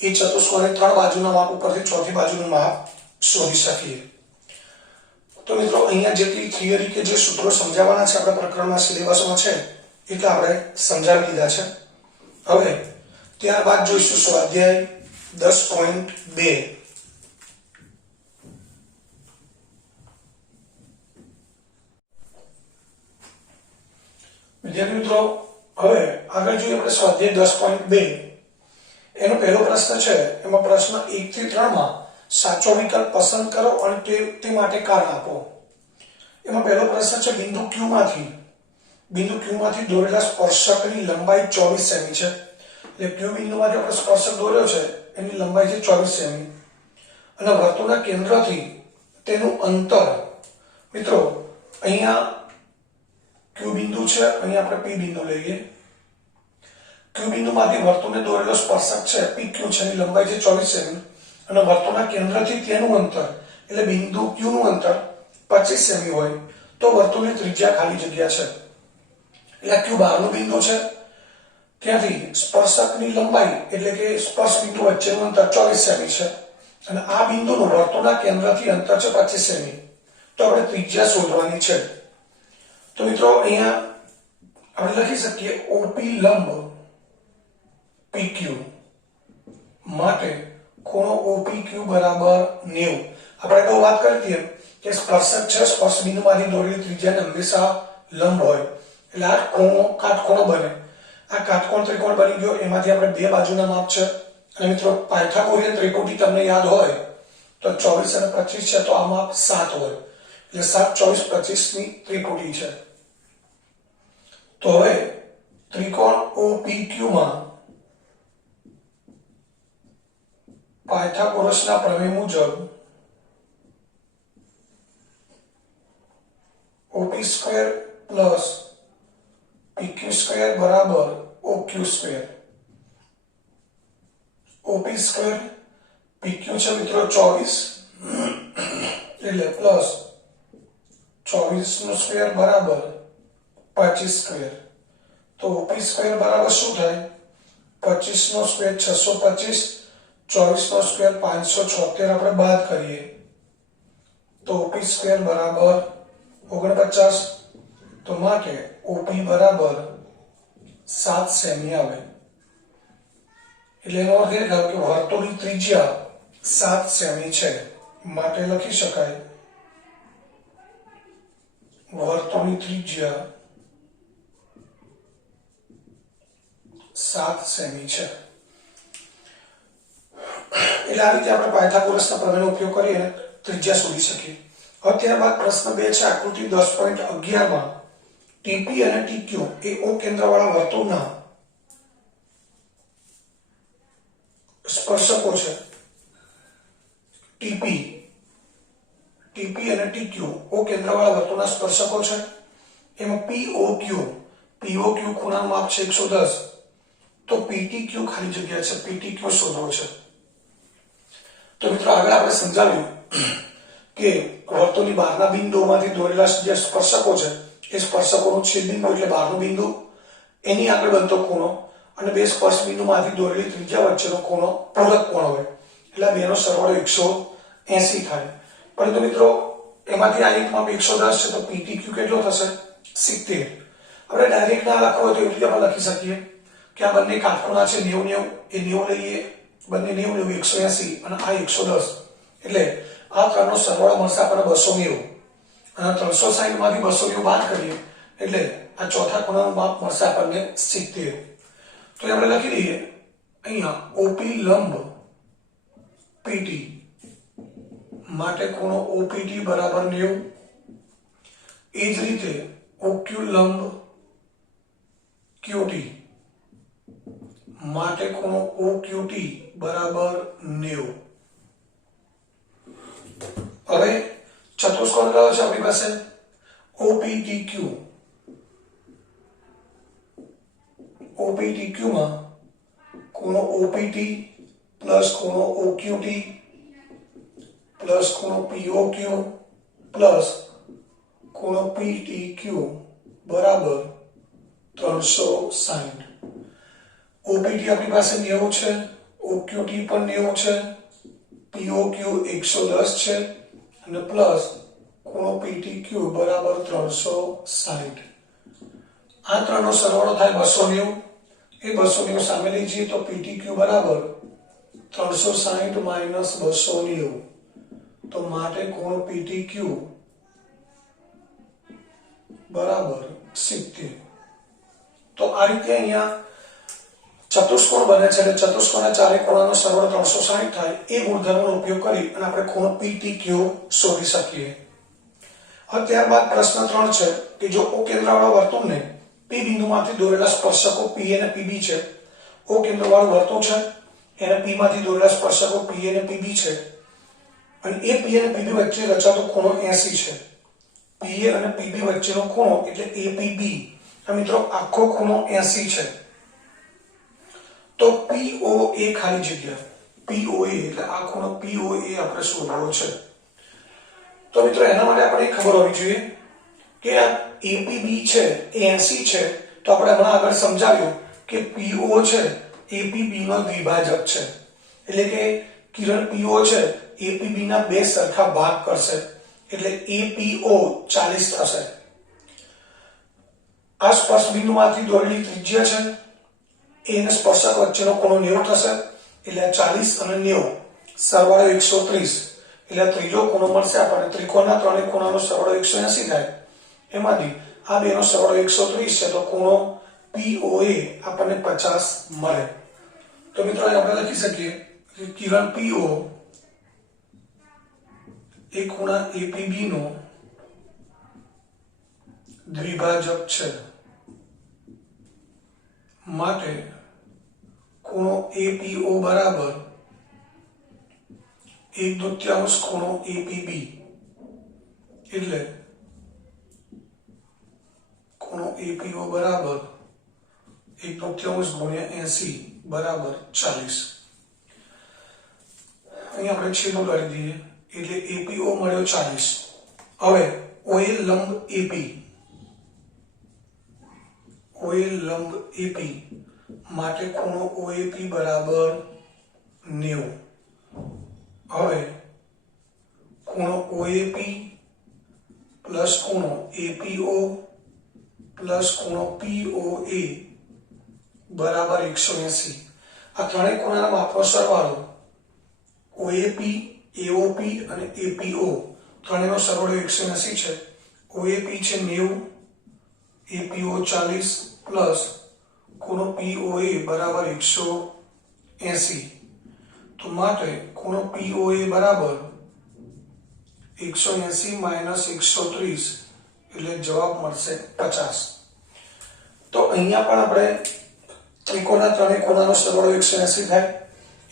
એ ચતુષ્કોણની ત્રણ બાજુના માપ ઉપરથી ચોથી બાજુનું માપ શોધી શકીએ તો તો મિત્રો અહીંયા જેટલી થિયરી કે જે સૂત્રો સમજાવવાના છે આપણા પ્રકરણમાં સિલેબસમાં છે એટલે આપણે સમજાવી દીધા છે. હવે ત્યારબાદ જોઈશું સ્વાધ્યાય 10.2. વિદ્યાર્થી મિત્રો હવે આગળ જોઈએ આપણે સ્વાધ્યાય 10.2. એનો પહેલો પ્રશ્ન છે. એમાં પ્રશ્ન 1 થી 3 માં સાચો વિકલ્પ પસંદ કરો અને તે માટે કારણ આપો. એમાં પહેલો પ્રશ્ન છે બિંદુ Q માંથી દોરેલા સ્પર્શકની લંબાઈ 24 સેમી છે. એટલે Q બિંદુમાંથી આપણે સ્પર્શક દોર્યો છે એની લંબાઈ છે 24 સેમી અને વર્તુળના કેન્દ્રથી તેનું અંતર મિત્રો અહીંયા Q બિંદુ છે, અહીંયા આપણે P બિંદુ લઈએ. Q બિંદુમાંથી વર્તુળને દોરેલો સ્પર્શક છે PQ છે, એની લંબાઈ છે 24 સેમી અને વર્તુળના કેન્દ્રથી તેનું અંતર એટલે બિંદુ Q નું અંતર 25 સેમી હોય તો વર્તુળની ત્રિજ્યા ખાલી જગ્યા છે. એટલે Q બહારનું બિંદુ છે, ત્યાંથી સ્પર્શકની લંબાઈ એટલે કે સ્પર્શ બિંદુ વચ્ચેનું અંતર 24 સેમી છે અને આ બિંદુનું વર્તુળના કેન્દ્રથી અંતર છે 25 સેમી. તો આપણે ત્રિજ્યા શોધવાની છે. તો મિત્રો અહીંયા આપણે લખી શકીએ OP લંબ PQ માટે ખૂણો OPQ બરાબર 90. આપણે અગાઉ વાત કરી હતી કે સ્પર્શક છે, સ્પર્શ બિંદુમાંથી દોરેલી ત્રિજ્યાને હંમેશા લંબ હોય એટલે આ ખૂણો કાટખૂણો બને. આ કાટકોણ ત્રિકોણ બની ગયો. એમાંથી આપણે બે બાજુના માપ છે અને મિત્રો પાયથાગોરિયન ત્રિપુટી તમને યાદ હોય તો 24 અને 25 છે તો આ માપ 7 હોય એટલે 7 24 25 ની ત્રિપુટી છે. તો હવે ત્રિકોણ OPQ માં પાયથાગોરસના પ્રમેય મુજબ OP square plus PQ square બરાબર OQ square. OP square PQ છે મિત્રો 24 એટલે પ્લસ 24 નો સ્ક્વેર બરાબર 25 સ્ક્વેર. તો OP સ્ક્વેર બરાબર શું થાય? 25 નો સ્ક્વેર 625, 24 નો સ્ક્વેર 576 આપણે બાદ કરીએ તો OP સ્ક્વેર બરાબર 49. તો માટે OP બરાબર 7 સેમી આવે. એટલે એનો અર્થ એ થાય કે વર્તુળની ત્રિજ્યા 7 સેમી છે. માટે લખી શકાય વર્તુળની ત્રિજ્યા 7 સેમી છે. એટલે આ રીતે આપણે પાયથાગોરસના પ્રમેયનો ઉપયોગ કરીને ત્રિજ્યા શોધી શકીએ. હવે ત્યારબાદ પ્રશ્ન 2 છે આકૃતિ 10.11 માં TP અને TQ એ O કેન્દ્રવાળા વર્તુળના સ્પર્શકો છે. TP અને TQ O કેન્દ્રવાળા વર્તુળના સ્પર્શકો છે. એમાં POQ ખૂણાનું માપ છે 110 તો PTQ ખાલી જગ્યા છે PTQ શોધવો છે. તો મિત્રો આગળ આપણે સમજાવ્યું કે વર્તુળની બહારના બિંદુઓમાંથી દોરેલા જે સ્પર્શકો છે એ સ્પર્શકોનું છેદબિંદુ એટલે બહારનું બિંદુ, એની આગળ બનતો ખૂણો અને બે સ્પર્શ બિંદુમાંથી દોરેલી ત્રિજ્યા વચ્ચેનો ખૂણો પૂરક કોણ હોય એટલે બેનો સરવાળો 180 થાય. પરંતુ મિત્રો એમાંથી આ એક માપ 110 છે તો PTQ કેટલો થશે? 70. આપણે ડાયરેક્ટ ના લખવું હોય તો એવી રીતે આપણે લખી શકીએ કે આ બંને કાટખૂણા છે 90 90 એ 90 લઈએ, બંને 90 90 180 અને આ 110 એટલે આ ત્રણનો સરવાળો મળશે આપણને 290 અને 360 માંથી 290 બાદ કરીએ એટલે આ ચોથા ખૂણાનું માપ મળશે આપણને 70. તો આપણે લખી દઈએ અહીંયા OP લંબ PT માટે ખૂણો OPT બરાબર 90. એ જ રીતે OQ લંબ QT માટે ખૂણો OQT બરાબર 90. હવે ચતુષ્કોણ કયો છે આપણી પાસે? OPTQ માં ખૂણો OPT પ્લસ ખૂણો OQT પ્લસ ખૂણો POQ પ્લસ ખૂણો PTQ બરાબર 360. OPT આપણી પાસે 90 છે, OQT પણ 90 છે, POQ 110 છે અને પ્લસ ખૂણો PTQ બરાબર 360. આ ત્રણનો સરવાળો થાય 290. એ 290 સામે લઈ જઈએ તો PTQ બરાબર 360 માઇનસ 290. તો માટે ખૂણો PTQ બરાબર 70. તો આ રીતે અહીંયા ચતુષ્કોણ બને છે એટલે ચતુષ્કોણના ચારે ખૂણાનો સરવાળો 360 થાય. એ ગુણધર્મનો ઉપયોગ કરી અને આપણે ખૂણો PTQ શોધી શકીએ. હવે ત્યારબાદ પ્રશ્ન 3 છે કે જો O કેન્દ્રવાળા વર્તુળને P બિંદુમાંથી દોરેલા સ્પર્શકો PA અને PB છે. O કેન્દ્રવાળું વર્તુળ છે, એને P માંથી દોરેલા સ્પર્શકો PA અને PB છે, અને એ PA અને PB વચ્ચે રચાતો ખૂણો 80 છે. PA અને PB વચ્ચેનો ખૂણો એટલે APB. આ મિત્રો આખો ખૂણો 80 છે. તો POA ખાલી જગ્યા POA એટલે આ ખૂણો POA આપણે શોધવો છે. તો મિત્રો એના માટે આપણે ખબર હોવી જોઈએ કે આ APB છે એ 80 છે. તો આપણે હમણાં આગળ સમજાવ્યું કે PO છે APB નો દ્વિભાજક છે. એટલે કે કિરણ PO છે APB ના બે સરખા ભાગ કરશે એટલે APO 40 થશે. આ સ્પર્શ બિંદુમાંથી દોરેલી ત્રિજ્યા છે એ અને સ્પર્શક વચ્ચેનો ખૂણો 90 થશે એટલે 40 અને 90 સરવાળો 130 એટલે ત્રીજો ખૂણો મળશે આપણને. ત્રિકોણના ત્રણેય ખૂણાનો સરવાળો 180 થાય. એમાંથી આ બેનો સરવાળો 130 છે તો ખૂણો POA આપણને 50 મળે. તો મિત્રો આપણે લખી શકીએ કે કિરણ PO એ ખૂણા APB નો દ્વિભાજક છે. માટે ખૂણો APO બરાબર 1/2 ખૂણો APB એટલે ખૂણો APO બરાબર 1/2 ગુણ્યા 80 બરાબર 40. અહીં આપણે છેદો કરી દઈએ એટલે APO મળ્યો 40. હવે OA લંબ AP, OA લંબ AP માટે ખૂણો OAP બરાબર 90. હવે ખૂણો OAP પ્લસ ખૂણો APO પ્લસ ખૂણો POA બરાબર 180. આ ત્રણેય ખૂણાના માપનો સરવાળો OAP, AOP અને APO ત્રણેયનો સરવાળો 180 છે. OAP છે 90, APO 40 પ્લસ ખૂણો POA બરાબર 180. તો માટે ખૂણો POA બરાબર 180 માઇનસ 130 એટલે જવાબ મળશે 50. તો અહીંયા પણ આપણે ત્રિકોણના ત્રણેય ખૂણાનો સરવાળો 180 થાય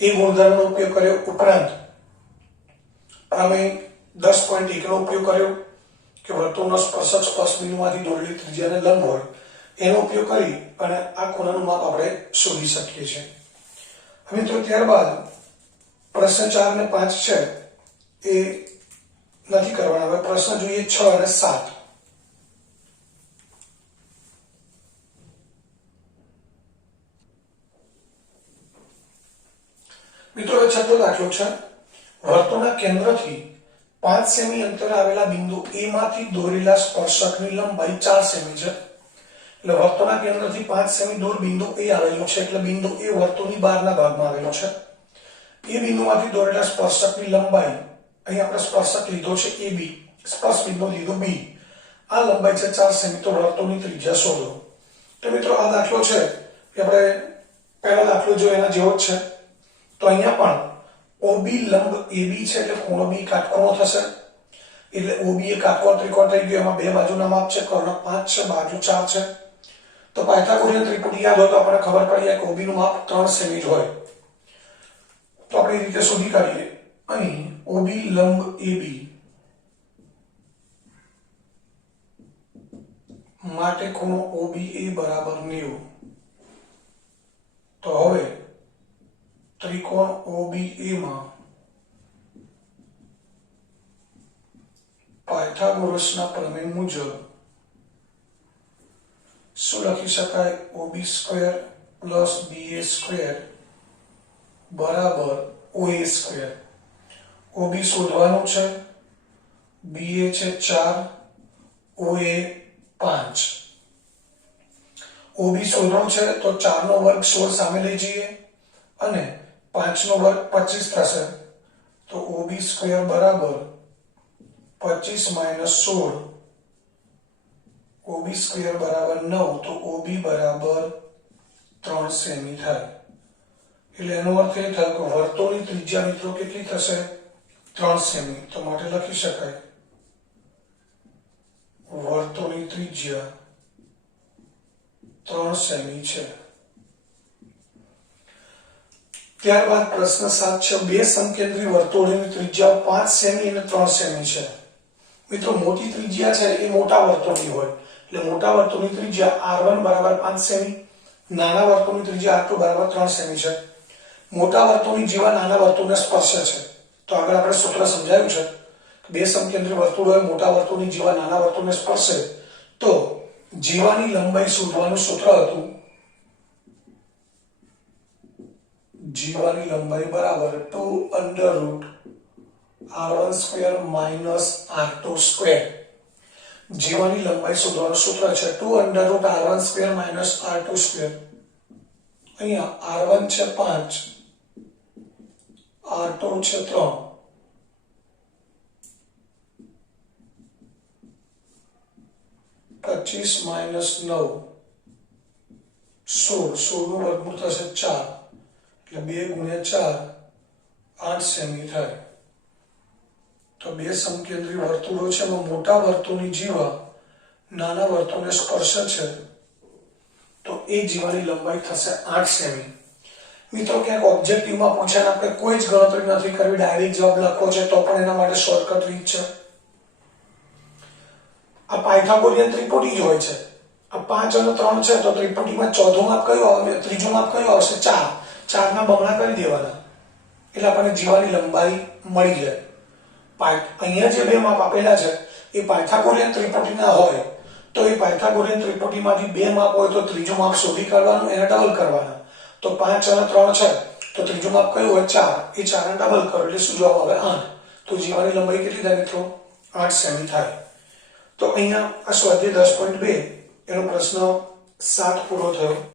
એ ગુણધર્મનો ઉપયોગ કર્યો. ઉપરાંત પ્રમેય 10.1 નો ઉપયોગ કર્યો કે વર્તુળનો સ્પર્શક સ્પર્શ બિંદુમાંથી દોરેલી ત્રિજ્યાને લંબ હોય એનો ઉપયોગ કરી અને આ ખૂણાનું માપ આપણે શોધી શકીએ છીએ. હવે મિત્રો ત્યારબાદ પ્રશ્ન 4 અને 5 છે એ નથી કરવાના. હવે પ્રશ્ન જોઈએ 6 અને 7. મિત્રો હવે છઠ્ઠો દાખલો છે. વર્તુળના કેન્દ્રથી 5 સેમી અંતરે આવેલા બિંદુ A માંથી દોરેલા સ્પર્શકની લંબાઈ 4 સેમી છે. એટલે વર્તુળના કેન્દ્રથી 5 સેમી દૂર બિંદુ A આવેલું છે. એટલે બિંદુ A વર્તુળની બહારના ભાગમાં આવેલો છે. એ બિંદુમાંથી દોરેલા સ્પર્શકની લંબાઈ, અહીં આપણે સ્પર્શક લીધો છે AB, સ્પર્શ બિંદુ લીધો B, આ લંબાઈ છે 4 સેમી. તો વર્તુળની ત્રિજ્યા શોધો. તો મિત્રો આ દાખલો છે કે આપણે પહેલો દાખલો જો એના જેવો જ છે. તો અહીંયા પણ OB લંબ AB છે એટલે ખૂણો B કાટખૂણો થશે. એટલે OB એ કાટકોણ ત્રિકોણ થઈ ગયો. એમાં બે બાજુના માપ છે, કર્ણ 5 છે, બાજુ 4 છે. તો પાયથાગોરિયન ત્રિપુટી યાદ હોય તો આપણને ખબર પડી જાય કે OB નું માપ 3 સેમી જ હોય. તો આપણે એ રીતે શોધી કાઢીએ. અહીં OB લંબ AB માટે ખૂણો OBA બરાબર 90. તો હવે ત્રિકોણ OBA માં પાયથાગોરસના પ્રમેય મુજબ શું લખી શકાય? OB² પ્લસ BA² બરાબર OA². OB શોધવાનું છે, BA છે 4, OA 5. OB શોધવો છે તો 4 નો વર્ગ 16 સામે લઈ જઈએ અને 5 નો વર્ગ 25 થશે તો OB સ્ક્વેર બરાબર 25 માઇનસ 16, OB સ્ક્વેર બરાબર 9 તો OB બરાબર 3 સેમી થાય. એટલે એનો અર્થ એ થાય કે વર્તુળની ત્રિજ્યા મિત્રો કેટલી થશે? 3 સેમી. તો માટે લખી શકાય વર્તુળની ત્રિજ્યા 3 સેમી છે. ત્યારબાદ પ્રશ્ન 7 છે, બે સમકેન્દ્રી વર્તુળોની ત્રિજ્યા 5 સેમી અને 3 સેમી છે. મિત્રો મોટી ત્રિજ્યા છે એ મોટા વર્તુળની હોય એટલે મોટા વર્તુળની ત્રિજ્યા r1 બરાબર 5 સેમી, નાના વર્તુળની ત્રિજ્યા r2 બરાબર 3 સેમી છે. મોટા વર્તુળની જીવા નાના વર્તુળને સ્પર્શે છે તો આગળ આપણે સૂત્ર સમજાવ્યું છે કે બે સમકેન્દ્રી વર્તુળો મોટા વર્તુળની જીવા નાના વર્તુળને સ્પર્શે તો જીવાની લંબાઈ શોધવાનું સૂત્ર હતું જીવાની લંબાઈ બરાબર 2 under root r1 square minus r2 square. જીવાની લંબાઈ શોધવાનું સૂત્ર છે 2 under root r1 square minus r2 square. અહીંયા r1 છે 5, r2 છે 3, પચીસ માઇનસ 9 16 નું વર્ગમૂળ થશે 4 એટલે 2 ગુણ્યા 4 8 સેમી થાય. તો બે સમકેન્દ્રી વર્તુળો છે એમાં મોટા વર્તુળની જીવા નાના વર્તુળને સ્પર્શે છે તો એ જીવાની લંબાઈ થશે 8 સેમી. મિત્રો ક્યાંક ઓબ્જેક્ટિવમાં પૂછે ને આપણે કોઈ જ ગણતરી નથી કરવી, ડાયરેક્ટ જવાબ લખવો છે તો પણ એના માટે શોર્ટકટ રીત છે. આ પાયથાગોરિયન ત્રિપુટી જ હોય છે. આ 5 અને 3 છે તો ત્રિપુટીમાં ચોથું માપ કયું આવે, ત્રીજું માપ કયું આવશે? 4. 4 ના બમણા કરી દેવાના એટલે આપણને જીવાની લંબાઈ મળી જાય. અહીંયા જે બે માપ આપેલા છે એ પાયથાગોરિયન ત્રિપુટીના હોય તો એ પાયથાગોરિયન ત્રિપુટીમાંથી બે માપ હોય તો ત્રીજું માપ શોધી કાઢવાનું, એને ડબલ કરવાના. તો 5 અને 3 છે તો ત્રીજું માપ કયું હોય? 4. એ 4 ને ડબલ કરો એટલે શું જવાબ આવે? 8. તો જીવાની લંબાઈ કેટલી થાય મિત્રો? 8 સેમી થાય. તો અહીંયા આ સ્વાધ્યાય 10.2 એનો પ્રશ્ન 7 પૂરો થયો.